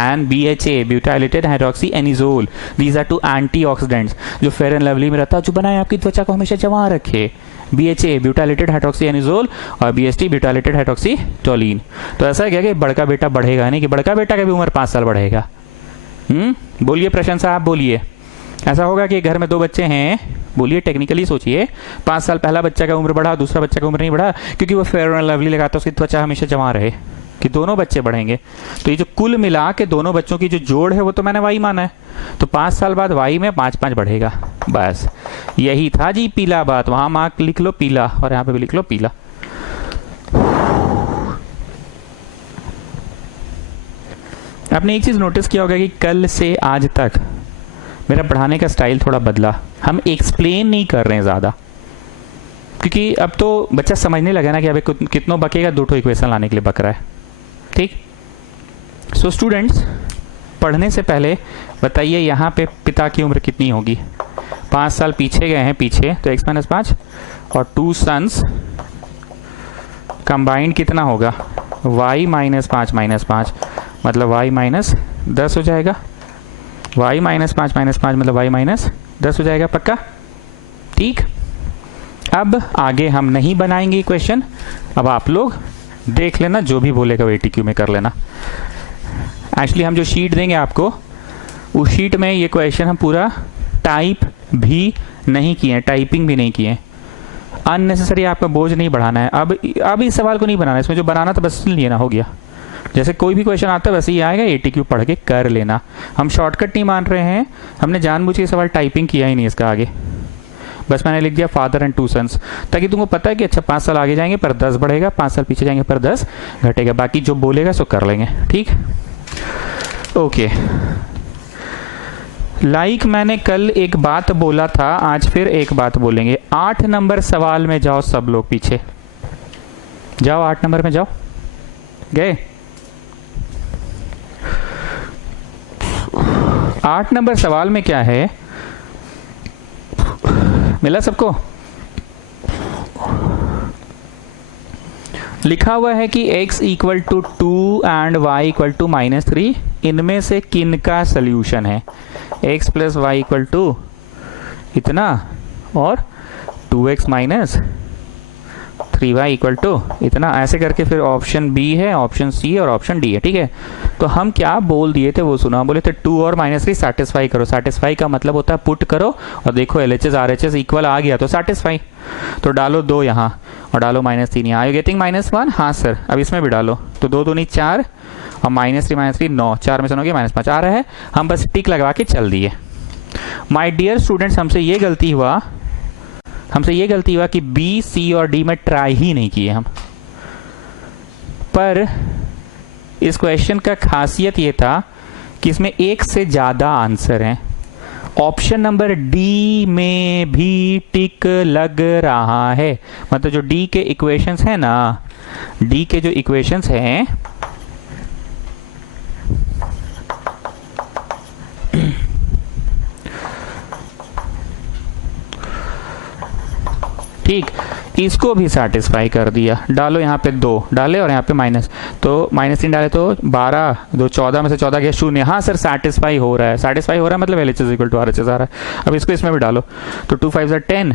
and BHA butylated hydroxyanizole, these are 2 antioxidants जो फेयर एंड लवली में रहता है, जो बनाए आपकी त्वचा को हमेशा जमा रखे। BHA butylated hydroxyanizole और BHT butylated hydroxytoluene। तो ऐसा है क्या कि बड़का बेटा बढ़ेगा, नहीं कि बड़का बेटा का भी उम्र 5 साल बढ़ेगा। बोलिए प्रशांत साहब, बोलिए। ऐसा होगा कि घर में 2 बच्चे हैं, बोलिए टेक्निकली सोचिए, 5 साल पहला बच्चा का उम्र बढ़ा, दूसरा बच्चा का उम्र नहीं बढ़ा, क्योंकि वो फेयर एंड लवली लगाता है, उसकी त्वचा हमेशा जमा रहे, कि दोनों बच्चे बढ़ेंगे। तो ये जो कुल मिला के दोनों बच्चों की जो जोड़ है वो तो मैंने वाई माना है, तो 5 साल बाद वाई में 5-5 बढ़ेगा। बस यही था जी पीला बात। वहां मार्क लिख लो पीला और यहाँ पे भी लिख लो पीला। आपने एक चीज नोटिस किया होगा कि कल से आज तक मेरा पढ़ाने का स्टाइल थोड़ा बदला। हम एक्सप्लेन नहीं कर रहे हैं ज्यादा, क्योंकि अब तो बच्चा समझने लगा ना कि अभी कितनों बकेगा, 2 इक्वेशन लाने के लिए बक रहा है। ठीक, सो स्टूडेंट्स पढ़ने से पहले बताइए यहाँ पे पिता की उम्र कितनी होगी। 5 साल पीछे गए हैं, पीछे तो x - 5 और 2 सन्स कंबाइंड कितना होगा, y - 5 - 5 मतलब y - 10 हो जाएगा। y - 5 - 5 मतलब y - 10 हो जाएगा, पक्का। ठीक, अब आगे हम नहीं बनाएंगे क्वेश्चन, अब आप लोग देख लेना, जो भी बोलेगा वो ATQ में कर लेना। एक्चुअली हम जो शीट देंगे आपको, उस शीट में ये क्वेश्चन हम पूरा टाइप भी नहीं किए, टाइपिंग भी नहीं किए। अननेसेसरी आपका बोझ नहीं बढ़ाना है। अब इस सवाल को नहीं बनाना, इसमें जो बनाना था बस लेना हो गया। जैसे कोई भी क्वेश्चन आता है वैसे ही आएगा, ATQ पढ़ के कर लेना। हम शॉर्टकट नहीं मान रहे हैं, हमने जानबूझ के सवाल टाइपिंग किया ही नहीं इसका आगे, बस मैंने लिख दिया फादर एंड 2 सन्स, ताकि तुमको पता है कि अच्छा 5 साल आगे जाएंगे पर 10 बढ़ेगा, 5 साल पीछे जाएंगे पर 10 घटेगा, बाकी जो बोलेगा सो कर लेंगे। ठीक, ओके। लाइक मैंने कल एक बात बोला था, आज फिर एक बात बोलेंगे। 8 नंबर सवाल में जाओ सब लोग, पीछे जाओ, 8 नंबर में जाओ। गए? 8 नंबर सवाल में क्या है, मिला सबको? लिखा हुआ है कि x equal to 2 and y equal to -3, इनमें से किन का सोल्यूशन है? x plus Y equal to इतना और 2x minus 3y equal to इतना, ऐसे करके फिर ऑप्शन बी है, ऑप्शन सी और ऑप्शन डी है। ठीक है, तो हम क्या बोल दिए थे वो सुना, बोले थे 2 और -3 सेटिस्फाई करो। सेटिस्फाई का मतलब होता है पुट करो, और देखो LHS RHS इक्वल आ गया तो सेटिस्फाई, तो डालो 2 यहाँ और डालो -3 यहाँ। Are you getting -1? हाँ सर। अब इसमें भी डालो, तो 2 दूनी 4 और -3 9, 4 में से 9 गया -5 आ रहा है, हम बस टिक लगा के चल दिए। माय डियर स्टूडेंट्स, हमसे ये गलती हुआ कि बी, सी और डी में ट्राई ही नहीं किए हम। पर इस क्वेश्चन का खासियत ये था कि इसमें एक से ज्यादा आंसर हैं। ऑप्शन नंबर डी में भी टिक लग रहा है, मतलब जो डी के इक्वेशंस हैं ना, डी के जो इक्वेशंस हैं ठीक, इसको भी सेटिस्फाई कर दिया। डालो यहाँ पे 2 डाले और यहाँ पे माइनस, तो -3 डाले तो 12, 2 14 में से 14 गया 0। हाँ सर सेटिस्फाई हो रहा है, सेटिस्फाई हो रहा है मतलब LHS इक्वल टू RHS आ रहा है। अब इसको इसमें भी डालो, तो 2 5 10,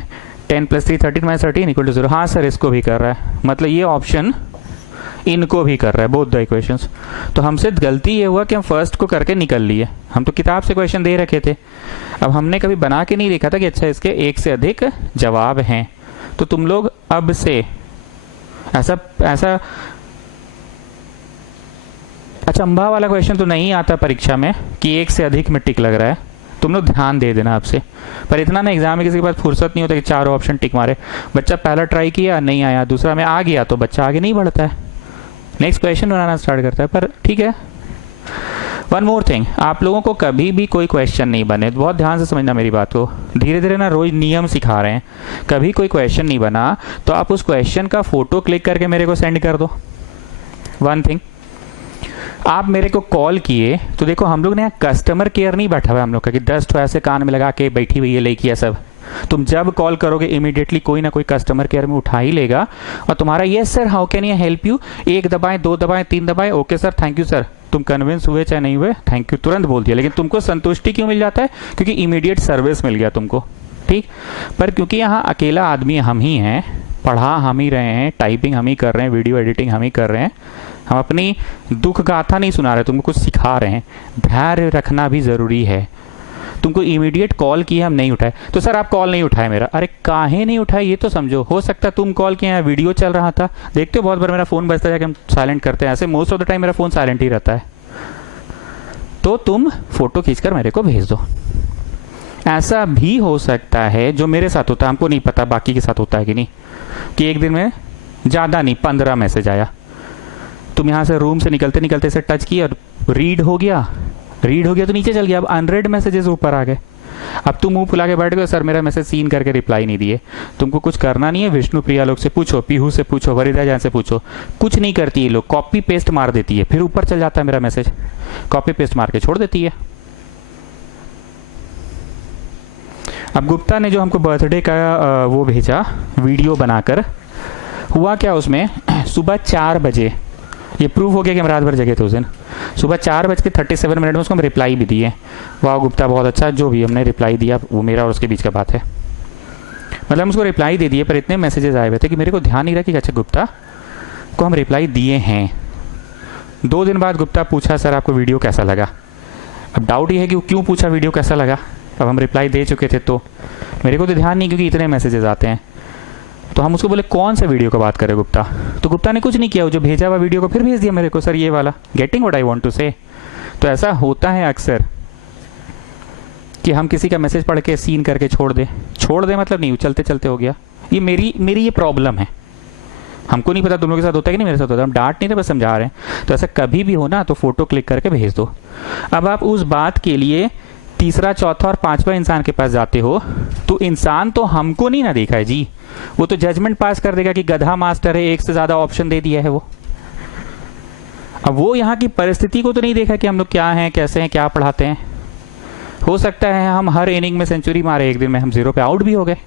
10 + 3 13 - 13 इक्वल टू 0। हाँ सर इसको भी कर रहा है, मतलब ये ऑप्शन इनको भी कर रहा है, बोथ द इक्वेशंस। तो हमसे गलती ये हुआ कि हम फर्स्ट को करके निकल लिए। हम तो किताब से क्वेश्चन दे रखे थे, अब हमने कभी बना के नहीं देखा था कि अच्छा इसके एक से अधिक जवाब हैं। तो तुम लोग अब से ऐसा अचंभा वाला क्वेश्चन तो नहीं आता परीक्षा में कि एक से अधिक में टिक लग रहा है, तुम लोग ध्यान दे देना आपसे। पर इतना ना एग्जाम में किसी के पास फुर्सत नहीं होता कि चारों ऑप्शन टिक मारे। बच्चा पहला ट्राई किया नहीं आया, दूसरा में आ गया तो बच्चा आगे नहीं बढ़ता है, नेक्स्ट क्वेश्चन बनाना स्टार्ट करता है। पर ठीक है, वन मोर थिंग, आप लोगों को कभी भी कोई क्वेश्चन नहीं बने, बहुत ध्यान से समझना मेरी बात को, धीरे धीरे ना रोज नियम सिखा रहे हैं। कभी कोई क्वेश्चन नहीं बना तो आप उस क्वेश्चन का फोटो क्लिक करके मेरे को सेंड कर दो। वन थिंग, आप मेरे को कॉल किए तो देखो हम लोग ने यहाँ कस्टमर केयर नहीं बैठा हुआ है हम लोग का कि 10 तो ऐसे कान में लगा के बैठी हुई है लेके है सब। तुम जब कॉल करोगे इमीडिएटली कोई ना कोई कस्टमर केयर में उठा ही लेगा और तुम्हारा yes sir how can I help you, 1 दबाएं 2 दबाएं 3 दबाएं, okay sir thank you sir, तुम कन्विंस हुए चाहे नहीं हुए थैंक यू तुरंत बोल दिया। लेकिन तुमको संतुष्टि क्यों मिल जाता है? क्योंकि इमीडिएट सर्विस मिल गया तुमको। ठीक, पर क्योंकि यहाँ अकेला आदमी हम ही हैं, पढ़ा हम ही रहे हैं, टाइपिंग हम ही कर रहे हैं, वीडियो एडिटिंग हम ही कर रहे हैं, हम अपनी दुख गाथा नहीं सुना रहे, तुमको कुछ सिखा रहे हैं। धैर्य रखना भी जरूरी है। तुमको इमीडिएट कॉल किए हम नहीं उठाए, तो सर आप कॉल नहीं उठाए मेरा, अरे काहे नहीं उठाए ये तो समझो। हो सकता है तुम कॉल किए, वीडियो चल रहा था, देखते हो बहुत बार मेरा फोन बजता है जाके हम साइलेंट करते हैं, ऐसे मोस्ट ऑफ द टाइम मेरा फोन साइलेंट ही रहता है, तो तुम फोटो खींचकर मेरे को भेज दो। ऐसा भी हो सकता है जो मेरे साथ होता है, हमको नहीं पता बाकी के साथ होता है कि नहीं, कि एक दिन में ज्यादा नहीं 15 मैसेज आया, तुम यहाँ से रूम से निकलते निकलते से टच किया और रीड हो गया तो नीचे चल गया, अब अनरेड मैसेजेस ऊपर आ गए। अब तुम मुंह फुला के बैठ गए, सर मेरा मैसेज सीन करके रिप्लाई नहीं दिए। तुमको कुछ करना नहीं है, विष्णु प्रिया लोग से पूछो, पीहू से पूछो, वरिदा जान से पूछो, कुछ नहीं करती ये लोग, कॉपी पेस्ट मार देती है, फिर ऊपर चल जाता है मेरा मैसेज, कॉपी पेस्ट मार के छोड़ देती है। अब गुप्ता ने जो हमको बर्थडे का वो भेजा वीडियो बनाकर, हुआ क्या उसमें, सुबह 4 बजे, ये प्रूव हो गया कि हम रात भर जगे थे उस दिन, सुबह 4:37 में उसको हम रिप्लाई भी दिए। वाह गुप्ता बहुत अच्छा, जो भी हमने रिप्लाई दिया वो मेरा और उसके बीच का बात है, मतलब हम उसको रिप्लाई दे दिए, पर इतने मैसेजेस आए हुए थे कि मेरे को ध्यान नहीं रहा कि अच्छा गुप्ता को हम रिप्लाई दिए हैं। 2 दिन बाद गुप्ता पूछा सर आपको वीडियो कैसा लगा। अब डाउट ये है कि वो क्यों पूछा वीडियो कैसा लगा, अब हम रिप्लाई दे चुके थे तो मेरे को तो ध्यान नहीं, क्योंकि इतने मैसेजेस आते हैं। तो हम उसको बोले कौन सा वीडियो का बात करें गुप्ता, तो गुप्ता ने कुछ नहीं किया, वो जो भेजा हुआ वीडियो को फिर भेज दिया मेरे को, सर ये वाला। Getting what I want to say. तो ऐसा होता है अक्सर कि हम किसी का मैसेज पढ़ के सीन करके छोड़ दे मतलब नहीं, चलते चलते हो गया। ये मेरी ये प्रॉब्लम है। हमको नहीं पता तुम लोगों के साथ होता है कि नहीं, मेरे साथ होता है। हम डांट नहीं रहे, बस समझा रहे हैं। तो ऐसा कभी भी हो ना तो फोटो क्लिक करके भेज दो। अब आप उस बात के लिए तीसरा, चौथा और पांचवा इंसान के पास जाते हो, तो इंसान तो हमको नहीं ना देखा है जी, वो तो जजमेंट पास कर देगा कि गधा मास्टर है, एक से ज्यादा ऑप्शन दे दिया है वो। अब वो यहाँ की परिस्थिति को तो नहीं देखा कि हम लोग क्या हैं, कैसे हैं, क्या पढ़ाते हैं। हो सकता है हम हर इनिंग में सेंचुरी मारे, एक दिन में हम 0 पे आउट भी हो गए।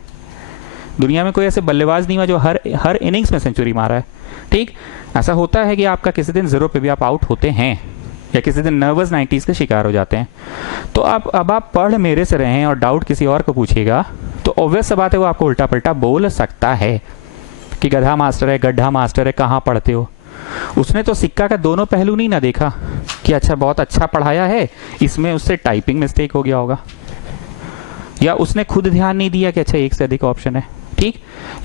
दुनिया में कोई ऐसे बल्लेबाज नहीं हुआ जो हर इनिंग्स में सेंचुरी मारा है। ठीक, ऐसा होता है कि आपका किसी दिन 0 पे भी आप आउट होते हैं, या किसी दिन नर्वस 90s के शिकार हो जाते हैं। तो अब आप पढ़ मेरे से रहे हैं और डाउट किसी और को पूछिएगा, तो ऑब्वियस सा बात है वो आपको उल्टा पलटा बोल सकता है कि गधा मास्टर है, गड्ढा मास्टर है, कहाँ पढ़ते हो। उसने तो सिक्का का दोनों पहलू नहीं ना देखा कि अच्छा बहुत अच्छा पढ़ाया है, इसमें उससे टाइपिंग मिस्टेक हो गया होगा, या उसने खुद ध्यान नहीं दिया कि अच्छा एक से अधिक ऑप्शन है। ठीक,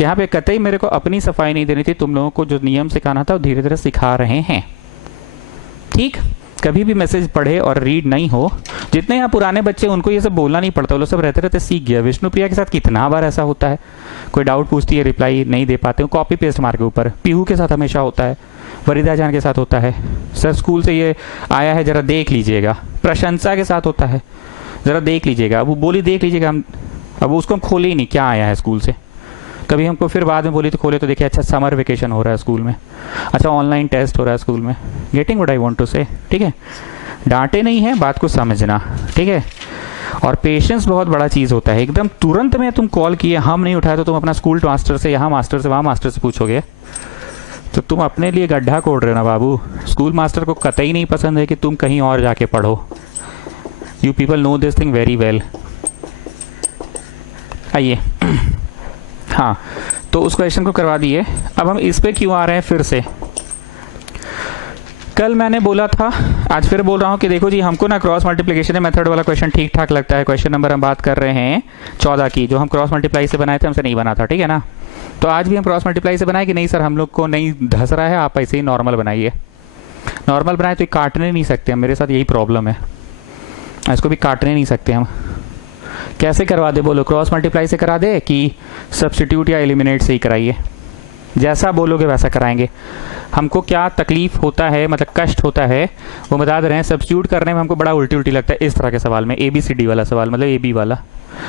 यहाँ पे कतई मेरे को अपनी सफाई नहीं देनी थी, तुम लोगों को जो नियम सिखाना था वो धीरे धीरे सिखा रहे हैं। ठीक, कभी भी मैसेज पढ़े और रीड नहीं हो, जितने यहाँ पुराने बच्चे उनको ये सब बोलना नहीं पड़ता, वो लोग सब रहते रहते सीख गया। विष्णुप्रिया के साथ कितना बार ऐसा होता है, कोई डाउट पूछती है, रिप्लाई नहीं दे पाते, कॉपी पेस्ट मार के ऊपर। पीहू के साथ हमेशा होता है, वरिदा जान के साथ होता है, सर स्कूल से ये आया है जरा देख लीजिएगा। प्रशंसा के साथ होता है, जरा देख लीजिएगा। अब वो बोली देख लीजिएगा, हम अब उसको हम खोले ही नहीं क्या आया है स्कूल से। कभी हमको फिर बाद में बोली तो खोले तो देखिए अच्छा समर वेकेशन हो रहा है स्कूल में, अच्छा ऑनलाइन टेस्ट हो रहा है स्कूल में। Getting what I want to say. ठीक है, डांटे नहीं है, बात को समझना। ठीक है, और पेशेंस बहुत बड़ा चीज़ होता है। एकदम तुरंत में तुम कॉल किए, हम नहीं उठाए, तो तुम अपना स्कूल मास्टर से, यहाँ मास्टर से, वहाँ मास्टर से पूछोगे, तो तुम अपने लिए गड्ढा कोड़ रहे हो ना बाबू। स्कूल मास्टर को कतई नहीं पसंद है कि तुम कहीं और जाके पढ़ो। You people know this thing very well. आइए, हाँ, तो उस क्वेश्चन को करवा दिए। अब हम इस पे क्यों आ रहे हैं फिर से। कल मैंने बोला था, आज फिर बोल रहा हूँ कि देखो जी, हमको ना क्रॉस मल्टीप्लिकेशन मेथड वाला क्वेश्चन ठीक ठाक लगता है। क्वेश्चन नंबर हम बात कर रहे हैं 14 की, जो हम क्रॉस मल्टीप्लाई से बनाए थे, हमसे नहीं बना था। ठीक है ना, तो आज भी हम क्रॉस मल्टीप्लाई से बनाए कि नहीं सर, हम लोग को नहीं धस रहा है, आप ऐसे ही नॉर्मल बनाइए। नॉर्मल बनाए तो काटने नहीं सकते हम, मेरे साथ यही प्रॉब्लम है, इसको भी काटने नहीं सकते हम। कैसे करवा दे बोलो, क्रॉस मल्टीप्लाई से करा दे कि सब्स्टिट्यूट या एलिमिनेट से ही कराइए? जैसा बोलोगे वैसा कराएंगे। हमको क्या तकलीफ होता है, मतलब कष्ट होता है, वो बता दे रहे हैं। सब्स्टिट्यूट करने में हमको बड़ा उल्टी उल्टी लगता है इस तरह के सवाल में, ABCD वाला सवाल, मतलब AB वाला,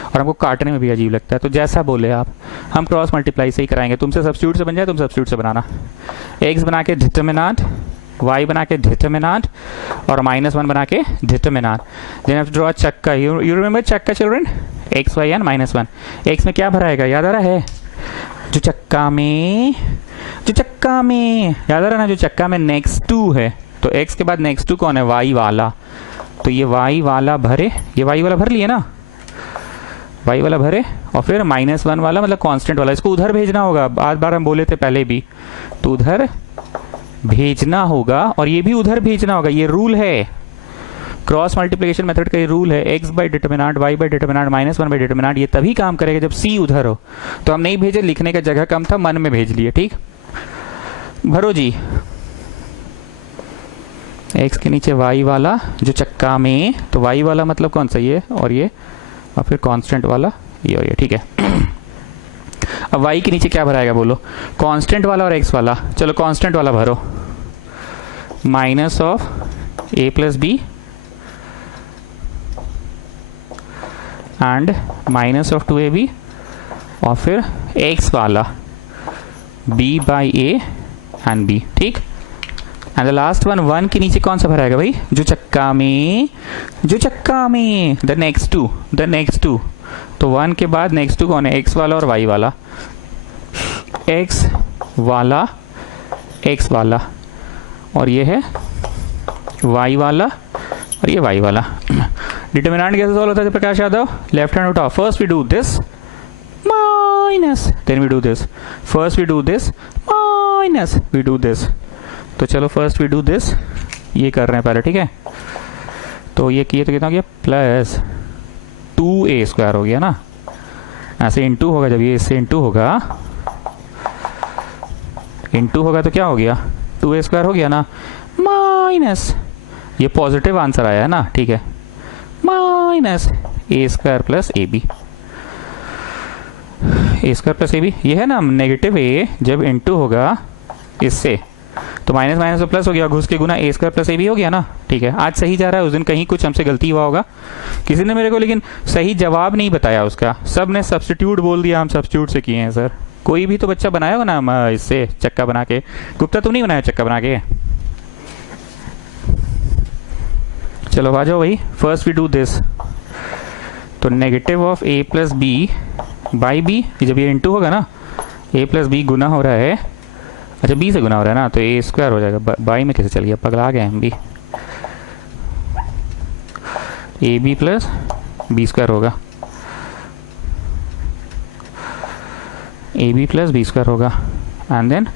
और हमको काटने में भी अजीब लगता है। तो जैसा बोले आप, हम क्रॉस मल्टीप्लाई से ही कराएंगे। तुमसे सब्स्टिट्यूट से बन जाए, तुम सब्स्टिट्यूट से बनाना। x बना के डिटरमिनेंट, y बना के डिटरमिनेंट, और -1 बना के determinant. Then have to draw चक्का। यू रिमेंबर चक्का children, x, y and -1। x में क्या भराएगा, याद आ रहा है? जो चक्का में याद आ रहा है ना, जो चक्का में नेक्स्ट टू है, तो x के बाद नेक्स्ट टू कौन है? y वाला। तो ये y वाला भरे, ये y वाला भर लिए ना, y वाला भरे, और फिर -1 वाला मतलब कांस्टेंट वाला, इसको उधर भेजना होगा। बार हम बोले थे पहले भी, तो उधर भेजना होगा, और ये भी उधर भेजना होगा। ये रूल है, क्रॉस मल्टीप्लिकेशन मेथड का ये रूल है। x by determinant, y by determinant, -1 by determinant, ये तभी काम करेगा जब c उधर हो। तो हम नहीं भेजे, लिखने का जगह कम था, मन में भेज लिए। ठीक, भरो जी। x के नीचे y वाला जो चक्का में, तो y वाला मतलब कौन सा, ये और ये, और फिर कांस्टेंट वाला ये और ये। ठीक है, अब y के नीचे क्या भराएगा बोलो? कांस्टेंट वाला और x वाला। चलो कांस्टेंट वाला भरो, minus of a plus B and minus of 2ab, और फिर x वाला b by a and b। ठीक, एंड द लास्ट वन, 1 के नीचे कौन सा भराएगा भाई? जो चक्का में द नेक्स्ट टू। तो 1 के बाद नेक्स्ट टू कौन है? x वाला और y वाला, x वाला, और ये है y वाला, और ये y वाला। डिटरमिनेंट कैसे सॉल्व होता है प्रकाश यादव? लेफ्ट हैंड उठाओ। First we do this minus, then we do this, first we do this minus, we do this. तो चलो फर्स्ट वी डू दिस, ये कर रहे हैं पहले। ठीक है, तो ये किए तो कितना हो गया? प्लस 2 2a² हो गया ना, ऐसे इंटू होगा, जब ये इससे इंटू होगा तो क्या हो गया, 2a² हो गया ना, माइनस ये पॉजिटिव आंसर आया है ना, ठीक है, minus a² plus ab, a² plus ab, ये है ना नेगेटिव a जब इंटू होगा इससे तो माइनस माइनस तो प्लस हो गया, घुस के गुना a² प्लस ab हो गया ना, ठीक है। आज सही जा रहा है, उस दिन कहीं कुछ हमसे गलती हुआ होगा, किसी ने मेरे को लेकिन सही जवाब नहीं बताया उसका, सब ने सब्स्टिट्यूट बोल दिया, हम सब्स्टिट्यूट से किए हैं सर। कोई भी तो बच्चा बनाया हो ना इससे चक्का बना के, गुप्ता तुम नहीं बनाया चक्का बना के? चलो आ जाओ भाई, फर्स्ट वी डू दिस, तो negative of a plus B by B, जब ये इंटू होगा ना, a प्लस बी गुना हो रहा है, अच्छा b से गुना हो रहा है ना, तो a² हो जाएगा, बाई में कैसे चल गया, पगला गए हम भी, ab प्लस b² होगा, ab प्लस b² होगा, and then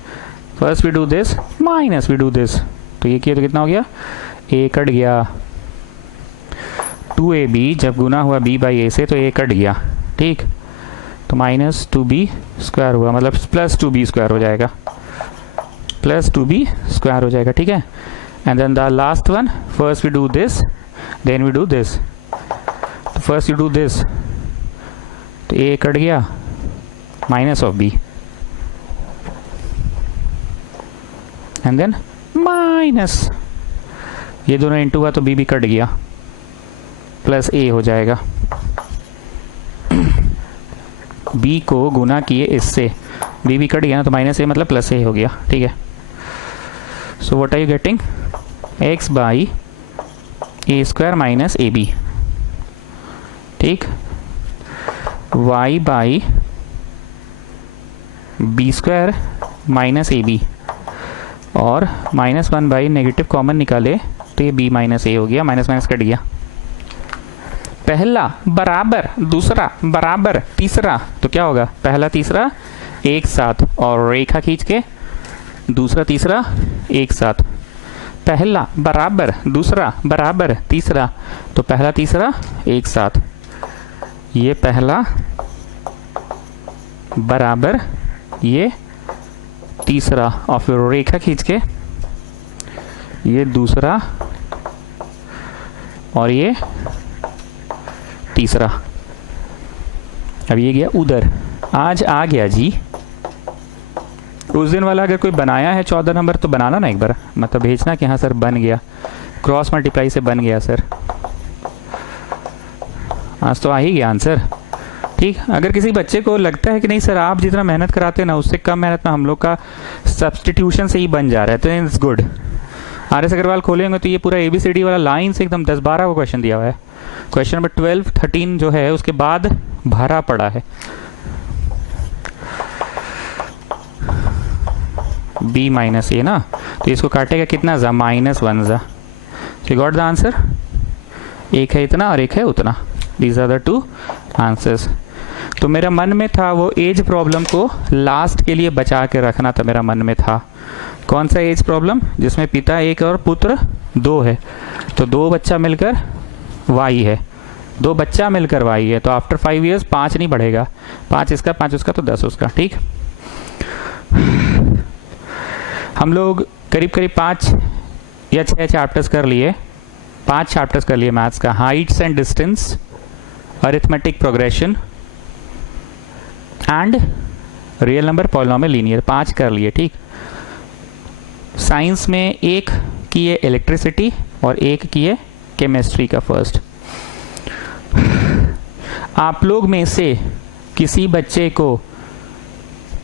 first we do this minus we do this, तो ये किया तो कितना हो गया, a कट गया, 2ab जब गुना हुआ b बाई a से तो a कट गया, ठीक, तो माइनस 2b² हुआ, मतलब प्लस 2b² हो जाएगा, प्लस 2b² हो जाएगा, ठीक है। And then the last one, first we do this then we do this, तो फर्स्ट यू डू दिस, तो a कट गया, minus of b, and then minus, ये दोनों इंटू हुआ तो b भी कट गया, प्लस a हो जाएगा, b को गुना किए इससे, b भी कट गया ना, तो माइनस a मतलब प्लस a हो गया, ठीक है। So what are you getting, x by a² minus ab, ठीक, y by b² minus ab, और -1 बाई नेगेटिव कॉमन निकाले तो ये b माइनस a हो गया, माइनस माइनस कट गया, पहला बराबर दूसरा बराबर तीसरा, तो क्या होगा, पहला तीसरा एक साथ, और रेखा खींच के दूसरा तीसरा एक साथ, पहला बराबर दूसरा बराबर तीसरा, तो पहला तीसरा एक साथ, ये पहला बराबर ये तीसरा, और फिर रेखा खींच के ये दूसरा और ये तीसरा, अब ये गया उधर, आज आ गया जी। उस दिन वाला अगर कोई बनाया है 14 नंबर तो बनाना ना एक बार, मतलब भेजना कि हाँ सर बन गया, क्रॉस मल्टीप्लाई से बन गया सर, आज तो आ ही गया आंसर, ठीक। अगर किसी बच्चे को लगता है कि नहीं सर आप जितना मेहनत कराते हैं ना उससे कम मेहनत में हम लोग का सब्स्टिट्यूशन से ही बन जा रहा है, तो इट्स गुड। RS अग्रवाल खोलेंगे तो ये पूरा ABCD वाला लाइन से एकदम 10-12 को क्वेश्चन दिया हुआ है, क्वेश्चन नंबर 12-13 जो है उसके बाद भरा पड़ा है, b माइनस a ना, तो इसको काटेगा कितना जा, -1 जा, so गॉट द आंसर, एक है इतना और एक है उतना, these are the two answers. तो मेरा मन में था वो एज प्रॉब्लम को लास्ट के लिए बचा के रखना था, मेरा मन में था, कौन सा एज प्रॉब्लम, जिसमें पिता एक और पुत्र 2 है, तो 2 बच्चा मिलकर y है, 2 बच्चा मिलकर y है, तो आफ्टर 5 ईयर्स 5 नहीं बढ़ेगा, 5 इसका 5 उसका तो 10 उसका, ठीक। हम लोग करीब करीब 5 या 6 चैप्टर्स कर लिए, 5 चैप्टर्स कर लिए मैथ्स का, Heights and distance, arithmetic progression and real number polynomial linear, 5 कर लिए, ठीक। साइंस में एक किए इलेक्ट्रिसिटी और एक किए केमिस्ट्री का फर्स्ट। आप लोग में से किसी बच्चे को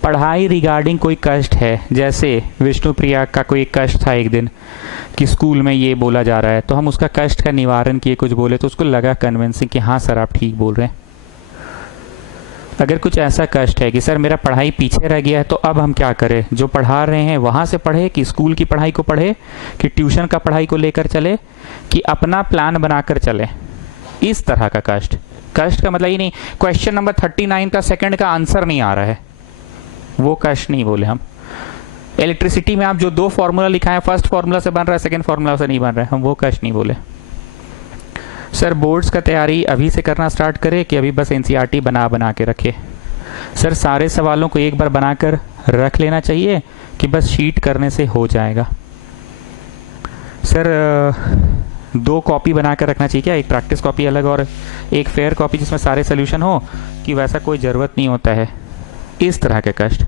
पढ़ाई रिगार्डिंग कोई कष्ट है, जैसे विष्णुप्रिया का कोई कष्ट था एक दिन कि स्कूल में ये बोला जा रहा है, तो हम उसका कष्ट का निवारण किए, कुछ बोले तो उसको लगा कन्विंसिंग कि हाँ सर आप ठीक बोल रहे हैं। अगर कुछ ऐसा कष्ट है कि सर मेरा पढ़ाई पीछे रह गया है, तो अब हम क्या करें, जो पढ़ा रहे हैं वहाँ से पढ़े कि स्कूल की पढ़ाई को पढ़े कि ट्यूशन का पढ़ाई को लेकर चले कि अपना प्लान बनाकर चले, इस तरह का कष्ट। कष्ट का मतलब ही नहीं क्वेश्चन नंबर 39 का सेकंड का आंसर नहीं आ रहा है, वो कष्ट नहीं बोले हम। इलेक्ट्रिसिटी में आप जो 2 फॉर्मूला लिखा है, फर्स्ट फॉर्मूला से बन रहा है, सेकंड फॉर्मूला से नहीं बन रहा है, हम वो कष्ट नहीं बोले। सर बोर्ड्स का तैयारी अभी से करना स्टार्ट करे कि अभी बस एनसीईआरटी बना के रखे? सर सारे सवालों को एक बार बनाकर रख लेना चाहिए कि बस शीट करने से हो जाएगा? सर 2 कॉपी बनाकर रखना चाहिए क्या? एक प्रैक्टिस कॉपी अलग और एक फेयर कॉपी जिसमें सारे सोल्यूशन हो, कि वैसा कोई ज़रूरत नहीं होता है इस तरह के कष्ट?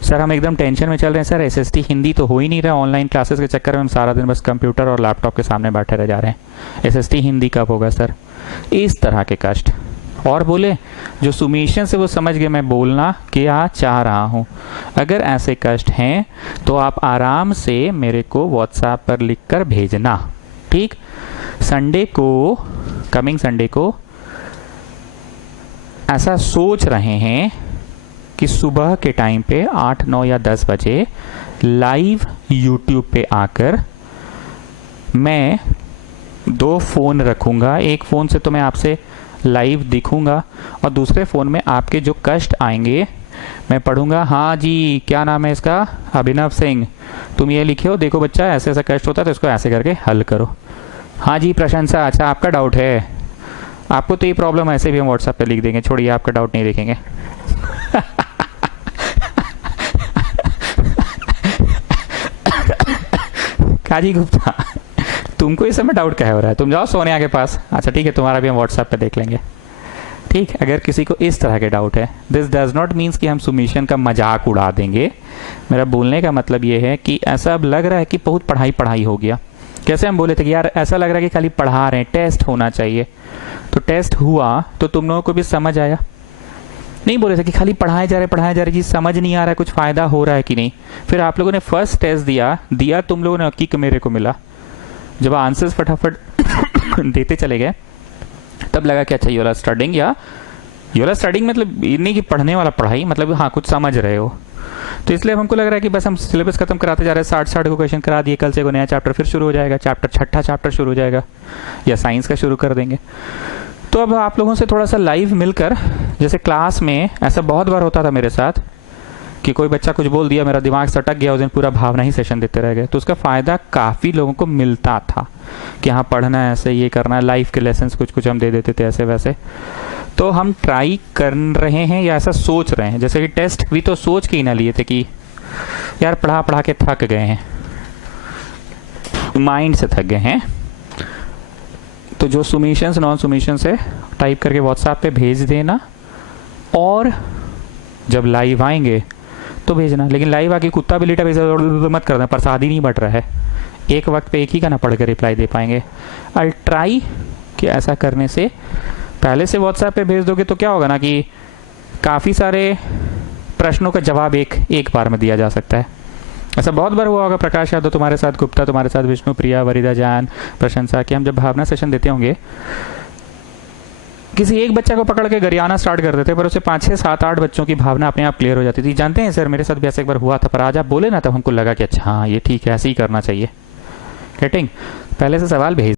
सर हम एकदम टेंशन में चल रहे हैं सर, एसएसटी हिंदी तो हो ही नहीं रहा, ऑनलाइन क्लासेस के चक्कर में हम सारा दिन बस कंप्यूटर और लैपटॉप के सामने बैठे रह जा रहे हैं, एसएसटी हिंदी कब होगा सर? इस तरह के कष्ट। और बोले जो सुमेशन से वो समझ गए मैं बोलना क्या चाह रहा हूँ। अगर ऐसे कष्ट हैं तो आप आराम से मेरे को व्हाट्सएप पर लिखकर भेजना, ठीक? संडे को, कमिंग संडे को ऐसा सोच रहे हैं कि सुबह के टाइम पे 8, 9 या 10 बजे लाइव यूट्यूब पे आकर मैं 2 फ़ोन रखूँगा। एक फ़ोन से तो मैं आपसे लाइव दिखूँगा और दूसरे फ़ोन में आपके जो कष्ट आएंगे मैं पढ़ूँगा। हाँ जी, क्या नाम है इसका? अभिनव सिंह, तुम ये लिखे हो, देखो बच्चा ऐसे ऐसा कष्ट होता है तो इसको ऐसे करके हल करो। हाँ जी प्रशंसा, अच्छा आपका डाउट है, आपको तो ये प्रॉब्लम ऐसे भी हम व्हाट्सएप पे लिख देंगे, छोड़िए आपका डाउट नहीं लिखेंगे। काजी गुप्ता, तुमको इस समय डाउट क्या हो रहा है? तुम जाओ सोनिया के पास। अच्छा ठीक है, तुम्हारा भी हम व्हाट्सएप पे देख लेंगे, ठीक? अगर किसी को इस तरह के डाउट है, दिस डज नॉट मीन्स कि हम सुमिशन का मजाक उड़ा देंगे। मेरा बोलने का मतलब ये है कि ऐसा अब लग रहा है कि बहुत पढ़ाई हो गया। कैसे हम बोले थे कि यार ऐसा लग रहा है कि खाली पढ़ा रहे हैं, टेस्ट होना चाहिए। तो टेस्ट हुआ तो तुम लोगों को भी समझ आया? नहीं बोले थे कि खाली पढ़ाए जा रहे चीज समझ नहीं आ रहा है, कुछ फायदा हो रहा है कि नहीं? फिर आप लोगों ने फर्स्ट टेस्ट दिया तुम लोगों ने हकीक मेरे को मिला। जब आंसर्स फटाफट देते चले गए तब लगा कि अच्छा योला स्टडिंग मतलब नहीं कि पढ़ने वाला पढ़ाई, मतलब हाँ कुछ समझ रहे हो। तो इसलिए हमको लग रहा है कि बस हम सिलेबस खत्म कराते जा रहे हैं, 60 को क्वेश्चन करा दिए, कल से को नया चैप्टर फिर शुरू हो जाएगा, छठा चैप्टर शुरू हो जाएगा या साइंस का शुरू कर देंगे। तो अब आप लोगों से थोड़ा सा लाइव मिलकर, जैसे क्लास में ऐसा बहुत बार होता था मेरे साथ कि कोई बच्चा कुछ बोल दिया, मेरा दिमाग सटक गया, उस दिन पूरा भावना ही सेशन देते रह गए, तो उसका फ़ायदा काफ़ी लोगों को मिलता था कि हाँ पढ़ना है, ऐसे ये करना है, लाइव के लेसन्स कुछ हम दे देते थे ऐसे वैसे। तो हम ट्राई कर रहे हैं या ऐसा सोच रहे हैं, जैसे कि टेस्ट भी तो सोच के ही ना लिए थे कि यार पढ़ा के थक गए हैं, माइंड से थक गए हैं। तो जो सुमिशंस नॉन सुमिशंस है टाइप करके व्हाट्सएप पे भेज देना, और जब लाइव आएंगे तो भेजना। लेकिन लाइव आके कुत्ता बिल्ली मत करना, प्रसाद ही नहीं बट रहा है, एक वक्त पे एक ही का ना पढ़ कर रिप्लाई दे पाएंगे। आई ट्राई कि ऐसा करने से पहले से व्हाट्सएप पे भेज दोगे तो क्या होगा ना कि काफ़ी सारे प्रश्नों का जवाब एक बार में दिया जा सकता है। ऐसा बहुत बार हुआ होगा प्रकाश यादव तुम्हारे साथ, गुप्ता तुम्हारे साथ, विष्णु प्रिया, वरिदा जान, प्रशंसा, कि हम जब भावना सेशन देते होंगे किसी एक बच्चा को पकड़ के गरियाना स्टार्ट कर देते, पर उसे 5, 6, 7, 8 बच्चों की भावना अपने आप क्लियर हो जाती थी। जानते हैं सर मेरे साथ भी ऐसा एक बार हुआ था, पर आज आप बोले ना तब हमको लगा कि अच्छा हाँ ये ठीक है, ऐसे ही करना चाहिए। गेटिंग? पहले से सवाल भेज